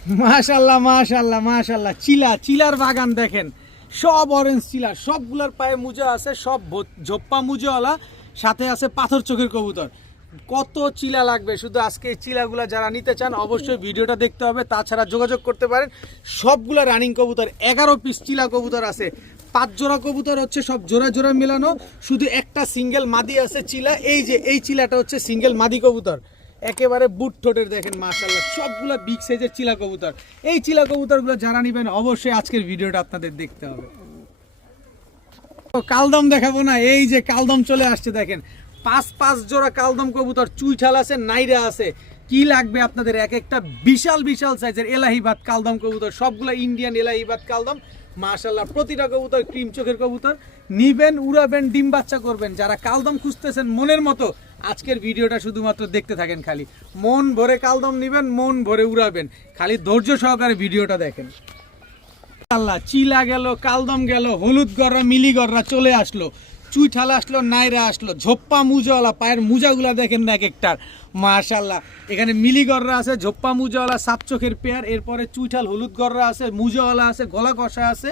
মাশাআল্লাহ মাশাআল্লাহ মাশাআল্লাহ, চিলার বাগান দেখেন, সব অরেঞ্জ চিলা, সবগুলোর পায়ে মুজা আছে, সব ঝোপ্পা মুজাওয়ালা, সাথে আছে পাথর চোখের কবুতর। কত চিলা লাগবে শুধু আজকে এই চিলাগুলা যারা নিতে চান অবশ্যই ভিডিওটা দেখতে হবে, তাছাড়া যোগাযোগ করতে পারেন। সবগুলা রানিং কবুতর, 11 পিস চিলা কবুতর আছে, 5 জোড়া কবুতর হচ্ছে সব জোড়া জোড়া মেলানো, শুধু একটা সিঙ্গেল মাদি আছে চিলা। এই যে এই চিলাটা হচ্ছে সিঙ্গেল মাদি কবুতর, একেবারে বুট ঠোঁটের দেখেন মাশাআল্লাহ, সবগুলা বিগ সাইজের চিলা কবুতর। এই চিলা কবুতরগুলো যারা নেবেন অবশ্যই আজকের ভিডিওটা আপনাদের দেখতে হবে। কালদম দেখাবো না, এই যে কালদম চলে আসছে দেখেন, 5 জোড়া কালদম কবুতর, চুইঠাল আছে, নাইরা আছে। কি লাগবে আপনাদের? এক একটা বিশাল বিশাল সাইজের এলাহিবাদ কালদম কবুতর, সবগুলো ইন্ডিয়ান এলাহিবাদ কালদম মাশাআল্লাহ। প্রতিটা কবুতর ক্রিম চোখের কবুতর, নিবেন, উড়াবেন, ডিম বাচ্চা করবেন। যারা কালদম খুঁজতেছেন মনের মতো, আজকের ভিডিওটা শুধুমাত্র দেখতে থাকেন, খালি মন ভরে কালদম নিবেন, মন ভরে উড়াবেন, খালি ধৈর্য সহকারে ভিডিওটা দেখেন। আল্লাহ, চিলা গেল, কালদম গেল, হলুদ গররা মিলি গররা চলে আসলো, চুইঠালা আসলো, নাইরা আসলো, ঝোপ্পা মুজাওয়ালা, পায়ের মুজাগুলা দেখেন না এক একটার মাশাআল্লাহ। এখানে মিলি গররা আছে, ঝোপ্পা মুজাওয়ালা, সাত চোখের পেয়ার, এরপরে চুইঠাল হলুদ গররা আছে, মুজাওয়ালা আছে, গলা কষা আছে,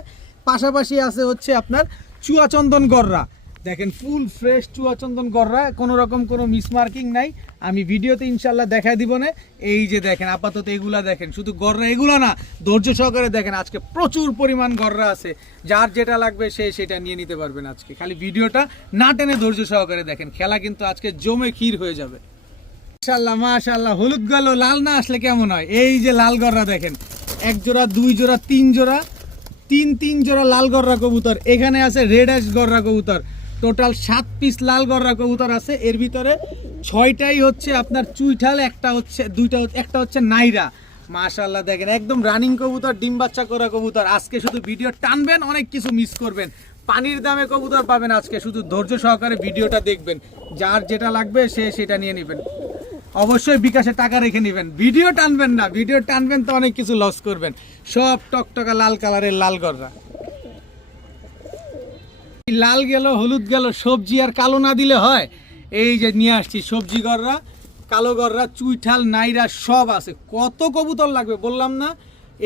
পাশাপাশি আছে হচ্ছে আপনার চুয়াচন্দন গররা দেখেন, ফুল ফ্রেশ চুয়াচন্দন গররা, কোনো রকম কোনো মিসমার্কিং নাই। আমি ভিডিওতে ইনশাল্লাহ দেখাই দিব না। এই যে দেখেন আপাতত এগুলা দেখেন, শুধু গররা এগুলা না, ধৈর্য সহকারে দেখেন, আজকে প্রচুর পরিমাণ গররা আছে, যার যেটা লাগবে সে সেটা নিয়ে নিতে পারবেন আজকে। খালি ভিডিওটা না টেনে ধৈর্য সহকারে দেখেন, খেলা কিন্তু আজকে জমে ক্ষীর হয়ে যাবে মাশাআল্লাহ মাশাআল্লাহ। হলুদ গেল, লাল না আসলে কেমন হয়? এই যে লাল গররা দেখেন, 1 জোড়া 2 জোড়া 3 জোড়া, তিন জোড়া লাল গররা কবুতর। এখানে আছে রেড অ্যাশ গররা কবুতর, টোটাল 7 পিস লাল গররা কবুতর আছে। এর ভিতরে 6টাই হচ্ছে আপনার চুইঠাল, একটা হচ্ছে নাইরা মাশাআল্লাহ। দেখেন একদম রানিং কবুতর, ডিম বাচ্চা করা কবুতর। আজকে শুধু ভিডিও টানবেন, অনেক কিছু মিস করবেন। পানির দামে কবুতর পাবেন আজকে, শুধু ধৈর্য সহকারে ভিডিওটা দেখবেন, যার যেটা লাগবে সে সেটা নিয়ে নেবেন। অবশ্যই বিকাশে টাকা রেখে নেবেন, ভিডিও টানবেন না, ভিডিও টানবেন তো অনেক কিছু লস করবেন। সব টকটকা লাল কালারের লাল গররা, লাল গেল, হলুদ গেল, সবজি আর কালো না দিলে হয়। এই যে নিয়ে আসছি সবজি গররা, কালো গররা, চুইঠাল, নাইরা সব আছে। কত কবুতর লাগবে বললাম না।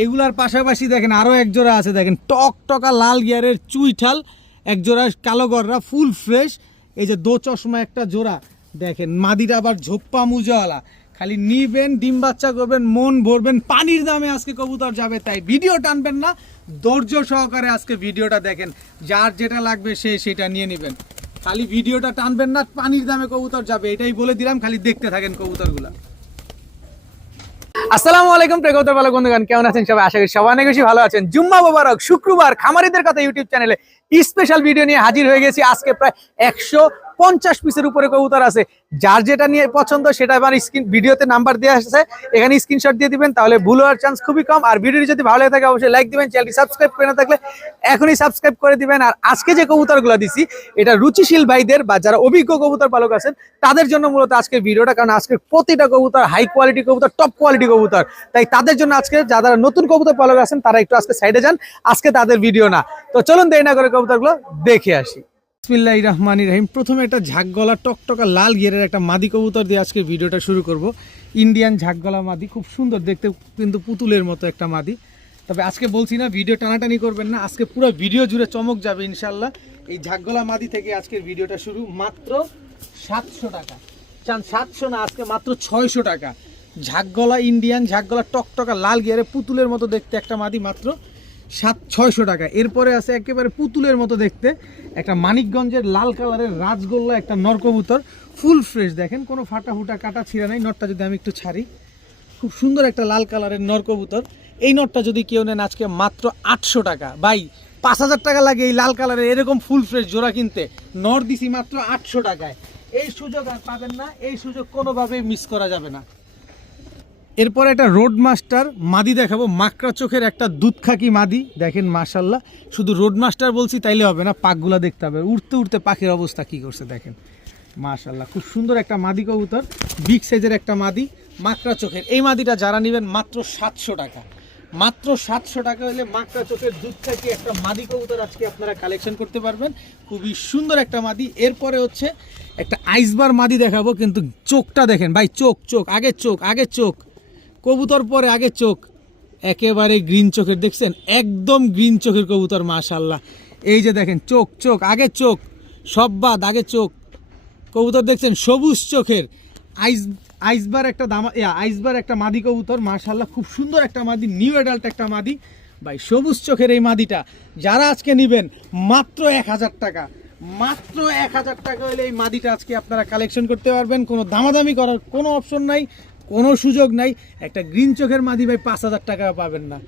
এগুলার পাশাপাশি দেখেন আরও 1 জোড়া আছে, দেখেন টকটকা লাল গিয়ারের চুইঠাল, 1 জোড়া কালো গররা ফুল ফ্রেশ। এই যে দো চশমা একটা জোড়া দেখেন, মাদিটা আবার ঝোপ্পা মুজাওয়ালা। খালি নিবেন, ডিম বাচ্চা করবেন, মন ভরবেন। পানির দামে আজকে কবুতর যাবে, তাই ভিডিও টানবেন না, ধৈর্য সহকারে আজকে ভিডিওটা দেখেন, যার যেটা লাগবে সে সেটা নিয়ে নেবেন। খালি ভিডিওটা টানবেন না, পানির দামে কবুতর যাবে, এটাই বলে দিলাম, খালি দেখতে থাকেন কবুতরগুলা। আসসালামু আলাইকুম প্রিয় কবুতর পালক বন্ধুগণ, কেমন আছেন সবাই? আশা করি সবাই অনেক বেশি ভালো আছেন। জুম্মা মোবারক, শুক্রবার খামারিদের কথা ইউটিউব চ্যানেলে স্পেশাল ভিডিও নিয়ে হাজির হয়ে গেছি। আজকে প্রায় 150 পিসের উপরে কবুতর আছে, যার যেটা নিয়ে পছন্দ সেটা আমার ভিডিওতে নাম্বার দেওয়া আছে, এখানে স্ক্রিনশট দিয়ে দিবেন, তাহলে ভুল হওয়ার চান্স খুবই কম। আর ভিডিওটি যদি ভালো লাগে থাকে অবশ্যই লাইক দিবেন, চ্যানেলটি সাবস্ক্রাইব করে না থাকলে এখনই সাবস্ক্রাইব করে দিবেন। আর আজকে যে কবুতরগুলো দিছি এটা রুচিশীল ভাইদের বা যারা অভিজ্ঞ কবুতর পালক আছেন তাদের জন্য মূলত আজকের ভিডিওটা, কারণ আজকে প্রতিটা কবুতর হাই কোয়ালিটি কবুতর, টপ কোয়ালিটি কবুতর, তাই তাদের জন্য আজকে যারা নতুন কবুতর পালক আছেন তারা একটু আজকে সাইডে যান, আজকে তাদের ভিডিও না। তো চলুন দেরি না করে কবুতরগুলো দেখে আসি। বিসমিল্লাহির রহমানির রহিম। প্রথমে একটা ঝাঁকগলা টকটকা লাল গিয়ারের একটা মাদি কবুতর দিয়ে আজকে ভিডিওটা শুরু করব। ইন্ডিয়ান ঝাঁকগলা মাদি, খুব সুন্দর দেখতে, কিন্তু পুতুলের মতো একটা মাদি। তবে আজকে বলছি না ভিডিও টানাটানি করবেন না, আজকে পুরো ভিডিও জুড়ে চমক যাবে ইনশাল্লাহ। এই ঝাঁকগলা মাদি থেকে আজকের ভিডিওটা শুরু, মাত্র 700 টাকা। চান 700 না, আজকে মাত্র 600 টাকা। ঝাঁকগলা ইন্ডিয়ান ঝাঁকগলা টকটকা লাল গিয়ারে পুতুলের মতো দেখতে একটা মাদি, মাত্র 600 টাকা। এরপরে আছে একেবারে পুতুলের মতো দেখতে একটা মানিকগঞ্জের লাল কালারের রাজগোল্লা একটা নরকবুতর, ফুল ফ্রেশ। দেখেন কোনো ফাটা ফুটা কাটা ছিঁড়া নাই। নটটা যদি আমি একটু ছাড়ি, খুব সুন্দর একটা লাল কালারের নরকবুতর। এই নটটা যদি কেউ নেন আজকে মাত্র 800 টাকা। ভাই 5000 টাকা লাগে এই লাল কালারের এরকম ফুল ফ্রেশ জোড়া কিনতে, নর দিছি মাত্র 800 টাকায়। এই সুযোগ আর পাবেন না, এই সুযোগ কোনোভাবেই মিস করা যাবে না। এরপরে একটা রোড মাস্টার মাদি দেখাবো, মাকড়া চোখের একটা দুধ খাকি মাদি দেখেন মাশাল্লাহ। শুধু রোড মাস্টার বলছি তাইলে হবে না, পাকগুলা দেখতে হবে, উঠতে উঠতে পাখির অবস্থা কি করছে দেখেন মাশাল্লাহ। খুব সুন্দর একটা মাদি কবুতর, বিগ সাইজের একটা মাদি, মাকড়া চোখের। এই মাদিটা যারা নেবেন মাত্র 700 টাকা। মাত্র 700 টাকা হলে মাকড়া চোখের দুধ খাকি একটা মাদি কবুতর আজকে আপনারা কালেকশন করতে পারবেন, খুবই সুন্দর একটা মাদি। এরপরে হচ্ছে একটা আইসবার মাদি দেখাবো, কিন্তু চোখটা দেখেন ভাই, চোখ আগে চোখ কবুতর পরে আগে চোখ। একেবারে গ্রিন চোখের, দেখছেন একদম গ্রিন চোখের কবুতর মাশাআল্লাহ। এই যে দেখেন চোখ চোখ আগে চোখ সব বাদ, আগে চোখ কবুতর দেখছেন সবুজ চোখের। আইসবার একটা আইসবার একটা মাদি কবুতর মাশাআল্লাহ, খুব সুন্দর একটা মাদি, নিউ অ্যাডাল্ট একটা মাদি ভাই, সবুজ চোখের এই মাদিটা যারা আজকে নেবেন মাত্র 1000 টাকা, মাত্র 1000 টাকা হলে এই মাদিটা আজকে আপনারা কালেকশন করতে পারবেন। কোনো দামাদামি করার কোনো অপশন নাই, কোনো সুযোগ নাই। একটা গ্রিন চোখের মাদি ভাই 5000 টাকা পাবেন না,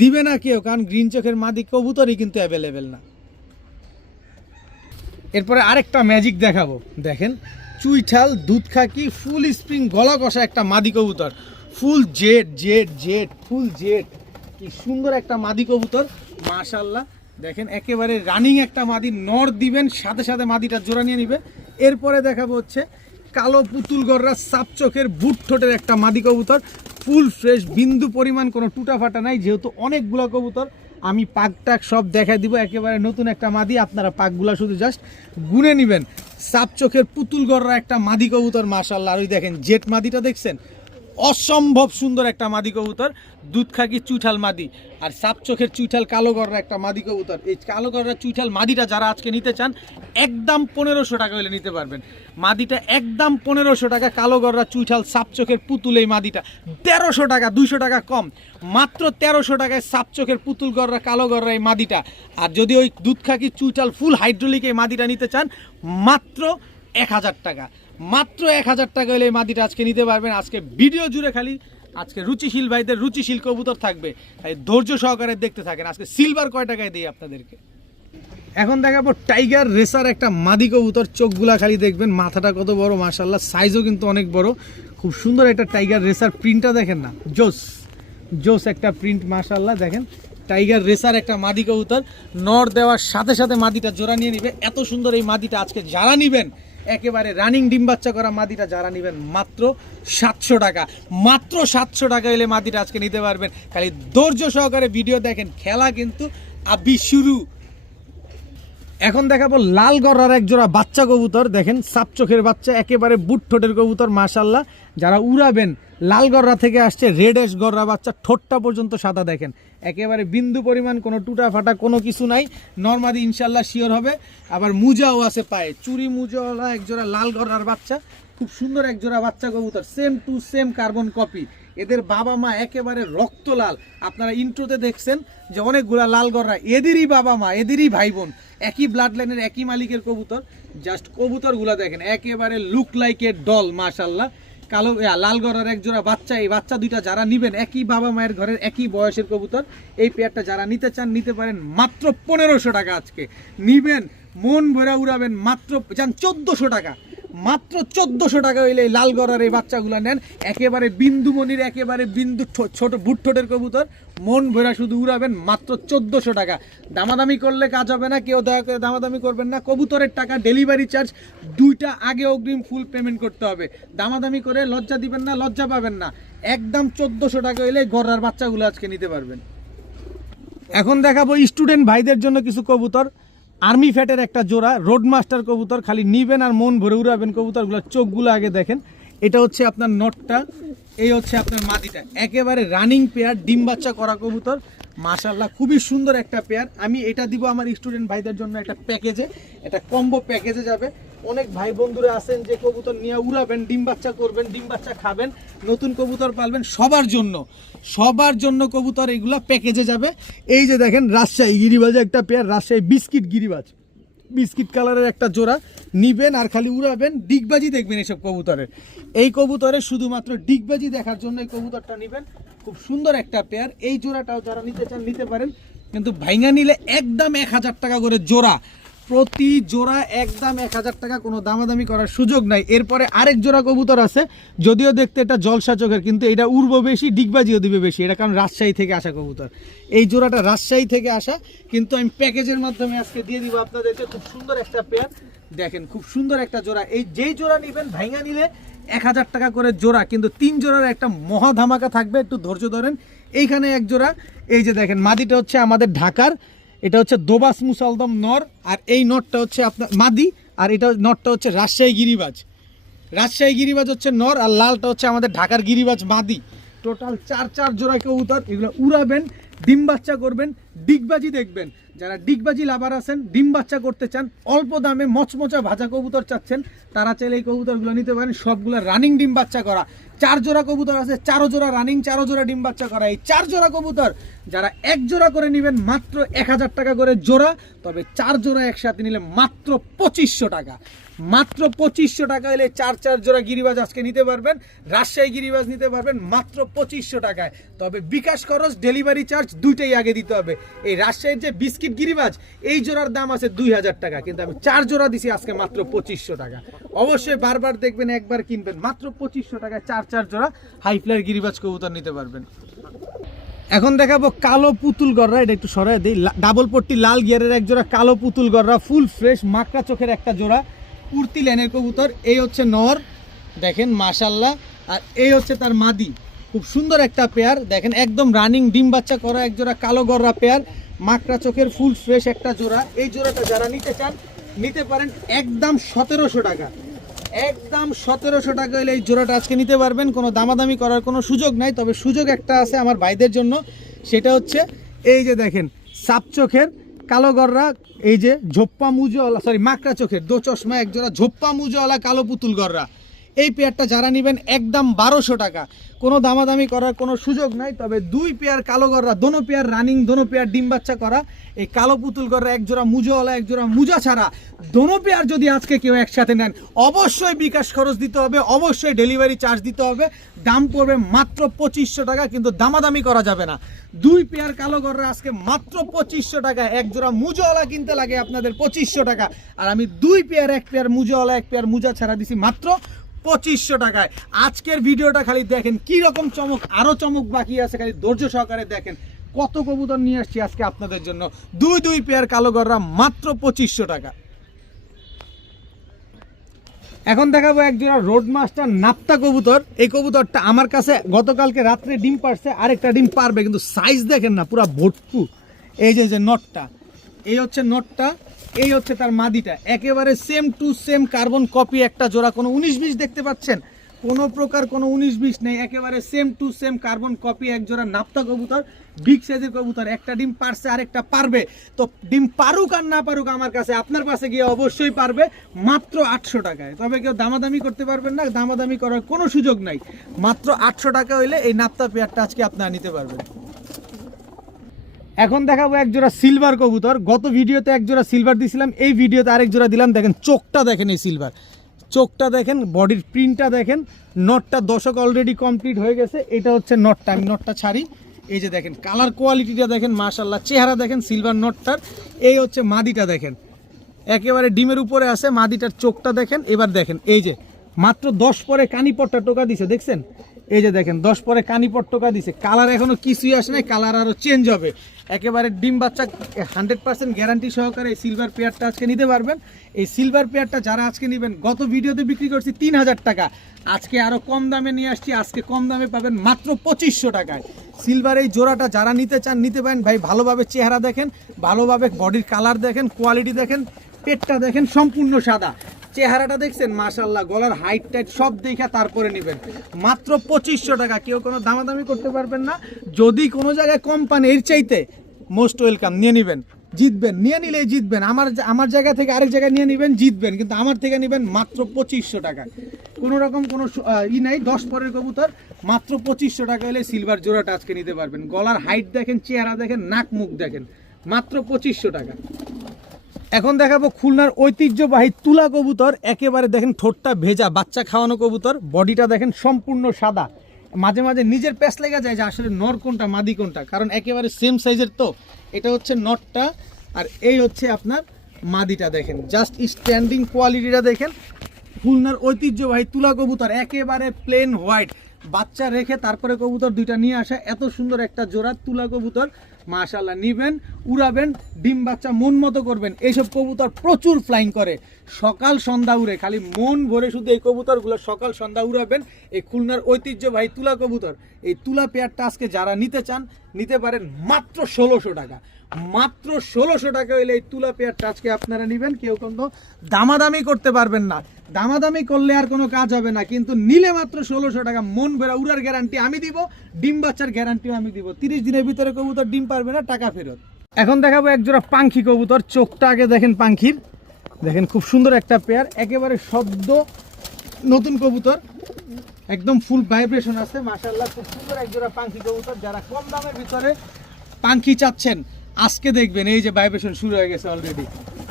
দিবে না কেউ, কারণ গ্রিন চোখের মাদি কবুতরই কিন্তু অ্যাভেলেবেল না। এরপরে আরেকটা ম্যাজিক দেখাবো, দেখেন চুইঠাল দুধ খাকি ফুল স্প্রিং গলা কষা একটা মাদি কবুতর, full Z Z Z full Z, কি সুন্দর একটা মাদি কবুতর মাশাআল্লাহ। দেখেন একেবারে রানিং একটা মাদি, নর দিবেন সাথে সাথে মাদিটা জোড়া নিয়ে নিবে। এরপরে দেখাবো হচ্ছে কালো পুতুল গররা সাপ চোখের বুট ঠোঁটের একটা মাদি কবুতর, ফুল ফ্রেশ, বিন্দু পরিমাণ কোনো টুটা ফাটা নাই। যেহেতু অনেকগুলো কবুতর আমি পাক টাক সব দেখাই দিব, একেবারে নতুন একটা মাদি, আপনারা পাকগুলা শুধু জাস্ট গুনে নেবেন। সাপ চোখের পুতুল গররা একটা মাদি কবুতর মাশাআল্লাহ। আর ওই দেখেন জেট মাদিটা দেখছেন, অসম্ভব সুন্দর একটা মাদি কবুতর, দুধ খাকি চুইঠাল মাদি। আর সাপ চোখের চুইঠাল কালো গররা একটা মাদি কবুতর। এই কালো গররা চুইঠাল মাদিটা যারা আজকে নিতে চান একদম 1500 টাকা হলে নিতে পারবেন। মাদিটা একদম 1500 টাকা, কালো গররা চুইঠাল সাপ চোখের পুতুল এই মাদিটা 1300 টাকা, 200 টাকা কম, মাত্র 1300 টাকায় সাপ চোখের পুতুল গররা কালো গররা এই মাদিটা। আর যদি ওই দুধ খাকি চুইঠাল ফুল হাইড্রোলিক এই মাদিটা নিতে চান মাত্র 1000 টাকা, মাত্র 1000 টাকা হলে এই মাদিটা আজকে নিতে পারবেন। আজকে ভিডিও জুড়ে খালি আজকে রুচিশীল ভাইদের রুচিশীল কবুতর থাকবে, তাই ধৈর্য সহকারে দেখতে থাকেন। আজকে সিলভার কয় টাকায় দিই আপনাদেরকে। এখন দেখাবো টাইগার রেসার একটা মাদি কবুতর, চোখগুলা খালি দেখবেন, মাথাটা কত বড় মাশাআল্লাহ, সাইজও কিন্তু অনেক বড়, খুব সুন্দর একটা টাইগার রেসার। প্রিন্টটা দেখেন না, জোস জোস একটা প্রিন্ট মাশাআল্লাহ। দেখেন টাইগার রেসার একটা মাদি কবুতর, নর দেওয়ার সাথে সাথে মাদিটা জোড়া নিয়ে নিবে। এত সুন্দর এই মাদিটা আজকে যারা নিবেন, একেবারে রানিং ডিম বাচ্চা করা মাদিটা যারা নেবেন মাত্র 700 টাকা, মাত্র 700 টাকা এলে মাদিটা আজকে নিতে পারবেন। খালি ধৈর্য সহকারে ভিডিও দেখেন, খেলা কিন্তু আবি শুরু। এখন দেখাবো লাল গররার এক জোড়া বাচ্চা কবুতর, দেখেন সাপ চোখের বাচ্চা, একেবারে বুট ঠোঁটের কবুতর মাশাআল্লাহ। যারা উড়াবেন লাল গররা থেকে আসছে, রেড এস গররা বাচ্চা, ঠোঁটটা পর্যন্ত সাদা, দেখেন একেবারে বিন্দু পরিমাণ কোনো টুটা ফাটা কোনো কিছু নাই, নরমাদি ইনশাল্লাহ শিওর হবে। আবার মুজাও আছে পায়ে, চুরি মুজাওয়ালা এক জোড়া লাল গররার বাচ্চা, খুব সুন্দর এক জোড়া বাচ্চা কবুতর, same to same carbon copy. এদের বাবা মা একেবারে রক্ত লাল, আপনারা ইন্ট্রোতে দেখছেন যে অনেকগুলা লাল গররা, এদেরই বাবা মা, এদেরই ভাই বোন, একই ব্লাড লাইনের একই মালিকের কবুতর। জাস্ট কবুতরগুলা দেখেন একেবারে লুক লাইক এ ডল মাশাআল্লাহ। কালো লাল গররার এক জোড়া বাচ্চা, এই বাচ্চা দুইটা যারা নিবেন একই বাবা মায়ের ঘরের একই বয়সের কবুতর, এই পেয়ারটা যারা নিতে চান নিতে পারেন মাত্র 1500 টাকা। আজকে নিবেন মন ভরা উড়াবেন, মাত্র যান 1400 টাকা, মাত্র 1400 টাকা হইলে এই লাল গড়ার এই বাচ্চাগুলো নেন, একেবারে বিন্দুমণির একেবারে বিন্দু ছোট বুট ঠোঁটের কবুতর, মন ভরা শুধু উড়াবেন মাত্র 1400 টাকা। দামাদামি করলে কাজ হবে না, কেউ দয়া করে দামাদামি করবেন না। কবুতরের টাকা ডেলিভারি চার্জ দুইটা আগে অগ্রিম ফুল পেমেন্ট করতে হবে, দামাদামি করে লজ্জা দিবেন না, লজ্জা পাবেন না। একদম 1400 টাকা হইলে গড়ার বাচ্চাগুলো আজকে নিতে পারবেন। এখন দেখাবো স্টুডেন্ট ভাইদের জন্য কিছু কবুতর, আর্মি ফ্যাটের একটা জোড়া রোড মাস্টার কবুতর, খালি নিবেন আর মন ভরে উড়াবেন কবুতরগুলো। চোখগুলো আগে দেখেন, এটা হচ্ছে আপনার নটটা, এই হচ্ছে আপনার মাদিটা, একেবারে রানিং পেয়ার, ডিম বাচ্চা করা কবুতর মাশাআল্লাহ, খুবই সুন্দর একটা পেয়ার। আমি এটা দিব আমার স্টুডেন্ট ভাইদের জন্য একটা প্যাকেজে, এটা কম্বো প্যাকেজে যাবে। অনেক ভাই বন্ধুরা আছেন যে কবুতর নিয়ে উড়াবেন, ডিম বাচ্চা করবেন, ডিম বাচ্চা খাবেন, নতুন কবুতর পালবেন, সবার জন্য কবুতর এগুলা প্যাকেজে যাবে। এই যে দেখেন রাজশাহী গিরিবাজে একটা পেয়ার, রাজশাহী বিস্কিট গিরিবাজ, বিস্কিট কালারের একটা জোড়া নিবেন আর খালি উড়াবেন, ডিগবাজি দেখবেন এইসব কবুতরের। এই কবুতরের শুধুমাত্র ডিগবাজি দেখার জন্য এই কবুতরটা নিবেন, খুব সুন্দর একটা পেয়ার। এই জোড়াটাও যারা নিতে চান নিতে পারেন, কিন্তু ভাইঙ্গা নিলে একদম 1000 টাকা করে জোড়া, প্রতি জোড়া একদম 1000 টাকা, কোনো দামাদামি করার সুযোগ নাই। এরপরে আরেক জোড়া কবুতর আছে, যদিও দেখতে এটা জলসা চোখের, কিন্তু এটা উড়বো বেশি, ডিগবাজিও দিবে বেশি, এটা কারণ রাজশাহী থেকে আসা কবুতর। এই জোড়াটা রাজশাহী থেকে আসা, কিন্তু আমি প্যাকেজের মাধ্যমে আজকে দিয়ে দিব আপনাদেরকে। খুব সুন্দর একটা পেয়ার, দেখেন খুব সুন্দর একটা জোড়া। এই যেই জোড়া নেবেন ভাইঙ্গা নিলে 1000 টাকা করে জোড়া, কিন্তু 3 জোড়ার একটা মহা ধামাকা থাকবে, একটু ধৈর্য ধরেন। এইখানে এক জোড়া, এই যে দেখেন মাদিটা হচ্ছে আমাদের ঢাকার, এটা হচ্ছে দোবাস মুসালদম নর, আর এই নটটা হচ্ছে আপনার মাদি, আর এটা নটটা হচ্ছে রাজশাহী গিরিবাজ। রাজশাহী গিরিবাজ হচ্ছে নর, আর লালটা হচ্ছে আমাদের ঢাকার গিরিবাজ মাদি। টোটাল চার জোড়া কবুতর, এগুলো উড়াবেন, ডিম বাচ্চা করবেন, ডিগবাজি দেখবেন। যারা ডিগবাজি লাভার আছেন, ডিম বাচ্চা করতে চান, অল্প দামে মচমচা ভাজা কবুতর চাচ্ছেন, তারা চাইলে এই কবুতরগুলো নিতে পারেন। সবগুলো রানিং ডিম বাচ্চা করা। 4 জোড়া কবুতর আছে, 4 জোড়া রানিং, 4 জোড়া ডিম বাচ্চা করা। এই 4 জোড়া কবুতর যারা 1 জোড়া করে নেবেন মাত্র 1000 টাকা করে জোড়া, তবে 4 জোড়া একসাথে নিলে মাত্র 2500 টাকা। মাত্র 2500 টাকা হলে 4 জোড়া গিরিবাজ আজকে নিতে পারবেন। রাজশাহী গিরিবাজ নিতে পারবেন মাত্র 2500 টাকায়। তবে বিকাশ খরচ, ডেলিভারি চার্জ দুইটাই আগে দিতে হবে। এই রাজশাহীর যে বিস্কিট গিরিবাজ, এই জোড়ার দাম আছে 2000 টাকা, কিন্তু আমি 4 জোড়া দিছি আজকে মাত্র 2500 টাকা। অবশ্যই বারবার দেখবেন, একবার কিনবেন, মাত্র 2500 টাকায় 4 জোড়া হাই ফ্লায়ার গিরিবাজ কবুতর নিতে পারবেন। এখন দেখাবো কালো পুতুল গররা, এটা একটু সরাই দিই। ডাবল পট্টি লাল গিয়ারের এক জোড়া কালো পুতুল গররা, ফুল ফ্রেশ মাকড়া চোখের একটা জোড়া, কুর্তি লাইনের কবুতর। এই হচ্ছে নর, দেখেন মাশাল্লাহ, আর এই হচ্ছে তার মাদি। খুব সুন্দর একটা পেয়ার, দেখেন একদম রানিং ডিম বাচ্চা করা এক জোড়া কালো গররা পেয়ার, মাকড়া চোখের ফুল ফ্রেশ একটা জোড়া। এই জোড়াটা যারা নিতে চান নিতে পারেন একদম 1700 টাকা। একদম 1700 টাকা হলে এই জোড়াটা আজকে নিতে পারবেন। কোনো দামাদামি করার কোনো সুযোগ নাই, তবে সুযোগ একটা আছে আমার ভাইদের জন্য, সেটা হচ্ছে এই যে দেখেন সাপ চোখের কালো গররা, এই যে ঝোপ্পা মুজোওয়ালা, সরি মাকড়া চোখের দো চশমা এক জোড়া ঝোপ্পা মুজোওয়ালা কালো পুতুল গররা। এই পেয়ারটা যারা নেবেন একদম 1200 টাকা। কোনো দামাদামি করার কোনো সুযোগ নাই, তবে 2 পেয়ার কালো গররা, দোনো পেয়ার রানিং, দোনো পেয়ার ডিম বাচ্চা করা। এই কালো পুতুল গররা এক জোড়া মুজোওয়ালা, এক জোড়া মুজা ছাড়া, দোনো পেয়ার যদি আজকে কেউ একসাথে নেন অবশ্যই বিকাশ খরচ দিতে হবে, অবশ্যই ডেলিভারি চার্জ দিতে হবে। দাম পড়বে মাত্র 2500 টাকা, কিন্তু দামাদামি করা যাবে না। 2 পেয়ার কালো গররা আজকে মাত্র 2500 টাকা। এক জোড়া মুজোওয়ালা কিনতে লাগে আপনাদের 2500 টাকা, আর আমি 2 পেয়ার, 1 পেয়ার মুজোওয়ালা, 1 পেয়ার মুজা ছাড়া দিছি মাত্র 2500 টাকায়। আজকের ভিডিওটা খালি দেখেন কি রকম চমক, আরো চমক বাকি আছে, খালি ধৈর্য সহকারে দেখেন কত কবুতর নিয়ে আসছি আজকে আপনাদের জন্য। 2 পেয়ার কালো গররা মাত্র 2500 টাকা। এখন দেখাবো এক জোড়া রোড মাস্টার নাপ্তা কবুতর। এই কবুতরটা আমার কাছে গতকালকে রাত্রে ডিম পারছে, আরেকটা ডিম পারবে, কিন্তু সাইজ দেখেন না, পুরা ভটকু। এই যে নটটা, এই হচ্ছে নটটা, এই হচ্ছে তার মাদিটা, একেবারে same to same carbon copy একটা জোড়া। কোনো 19-20 দেখতে পাচ্ছেন? কোনো প্রকার কোনো 19-20 নেই, একেবারে same to same carbon copy এক জোড়া নাপ্তা কবুতর, বিগ সাইজের কবুতর। একটা ডিম পারছে, আরেকটা পারবে। তো ডিম পারুক আর না পারুক আমার কাছে, আপনার কাছে গিয়ে অবশ্যই পারবে মাত্র 800 টাকায়। তবে কেউ দামাদামি করতে পারবেন না, দামাদামি করার কোনো সুযোগ নাই। মাত্র 800 টাকা হইলে এই নাপ্তা পেয়ারটা আজকে আপনারা নিতে পারবেন। এখন দেখাবো এক জোড়া সিলভার কবুতর। গত ভিডিওতে এক জোড়া সিলভার দিয়েছিলাম, এই ভিডিওতে আরেক জোড়া দিলাম। দেখেন চোখটা দেখেন, এই সিলভার চোখটা দেখেন, বডির প্রিন্টটা দেখেন। নটটা দশক অলরেডি কমপ্লিট হয়ে গেছে। এটা হচ্ছে নটটা, আমি নটটা ছাড়ি। এই যে দেখেন কালার কোয়ালিটিটা দেখেন, মাশাল্লাহ, চেহারা দেখেন সিলভার নটটার। এই হচ্ছে মাদিটা দেখেন, একেবারে ডিমের উপরে আছে। মাদিটার চোখটা দেখেন। এবার দেখেন এই যে মাত্র 10 পরে কানিপটটা টোকা দিছে, দেখছেন? এই যে দেখেন 10 পরে কানিপট টোকা দিছে। কালার এখনো কিছুই আসে নাই, কালার আরো চেঞ্জ হবে। একেবারে ডিম বাচ্চা 100% গ্যারান্টি সহকারে এই সিলভার পেয়ারটা আজকে নিতে পারবেন। এই সিলভার পেয়ারটা যারা আজকে নেবেন, গত ভিডিওতে বিক্রি করছি 3000 টাকা, আজকে আরো কম দামে নিয়ে আসছি। আজকে কম দামে পাবেন মাত্র 2500 টাকায়। সিলভার এই জোড়াটা যারা নিতে চান নিতে পারেন ভাই। ভালোভাবে চেহারা দেখেন, ভালোভাবে বডির কালার দেখেন, কোয়ালিটি দেখেন, পেটটা দেখেন সম্পূর্ণ সাদা, চেহারাটা দেখছেন মাশাল্লাহ, গলার হাইট টাইট সব দেখে তারপরে নেবেন। মাত্র 2500 টাকা, কেউ কোনো দামাদামি করতে পারবেন না। যদি কোনো জায়গায় কম পান এর চাইতে মোস্ট ওয়েলকাম, নিয়ে নেবেন, জিতবেন। নিয়ে নিলেই জিতবেন। আমার জায়গা থেকে আরেক জায়গায় নিয়ে নেবেন, জিতবেন, কিন্তু আমার থেকে নেবেন মাত্র 2500 টাকা। কোনো রকম কোনো নাই। 10 পরের কবুতর মাত্র 2500 টাকা হলে সিলভার জোড়াটা আজকে নিতে পারবেন। গলার হাইট দেখেন, চেহারা দেখেন, নাক মুখ দেখেন, মাত্র 2500 টাকা। এখন দেখাবো খুলনার ঐতিহ্যবাহী তুলা কবুতর। একেবারে দেখেন ঠোঁটটা ভেজা, বাচ্চা খাওয়ানো কবুতর। বডিটা দেখেন সম্পূর্ণ সাদা। মাঝে মাঝে নিজের প্যাচ লেগে যায় যে আসলে নর কোনটা মাদি কোনটা, কারণ একেবারে সেম সাইজের। তো এটা হচ্ছে নটটা, আর এই হচ্ছে আপনার মাদিটা। দেখেন জাস্ট স্ট্যান্ডিং কোয়ালিটিটা দেখেন। খুলনার ঐতিহ্যবাহী তুলা কবুতর, একেবারে প্লেন হোয়াইট, বাচ্চা রেখে তারপরে কবুতর দুইটা নিয়ে আসা। এত সুন্দর একটা জোড়া তুলা কবুতর, মাশাআল্লাহ। নিবেন, উড়াবেন, ডিম বাচ্চা মন মতো করবেন। এইসব কবুতর প্রচুর ফ্লাইং করে, সকাল সন্ধ্যা উড়ে, খালি মন ভরে শুধু এই কবুতরগুলো সকাল সন্ধ্যা উড়াবেন। এই খুলনার ঐতিহ্যবাহী তুলা কবুতর, এই তুলা পেয়ারটা আজকে যারা নিতে চান নিতে পারেন মাত্র 1600 টাকা। মাত্র 1600 টাকা হইলে এই তুলা পেয়ারটা আজকে আপনারা নেবেন। কেউ কোনো দামাদামি করতে পারবেন না, দামাদামি করলে আর কোনো কাজ হবে না, কিন্তু নিলে মাত্র 1600 টাকা। মন ভরা উড়ার গ্যারান্টি আমি দিব, ডিম বাচ্চার গ্যারান্টিও আমি দিব। 30 দিনের ভিতরে কবুতর ডিম পারবে না, টাকা ফেরত। এখন দেখাবো একজোড়া পাখি কবুতর। চোখটা আগে দেখেন পাখির, দেখেন খুব সুন্দর একটা পেয়ার, একেবারে সদ্য নতুন কবুতর, একদম ফুল ভাইব্রেশন আছে মাশাআল্লাহ। খুব সুন্দর একজোড়া পাখি কবুতর। যারা কম দামের ভিতরে পাখি চাচ্ছেন আজকে দেখবেন, এই যে ভাইব্রেশন শুরু হয়ে গেছে অলরেডি,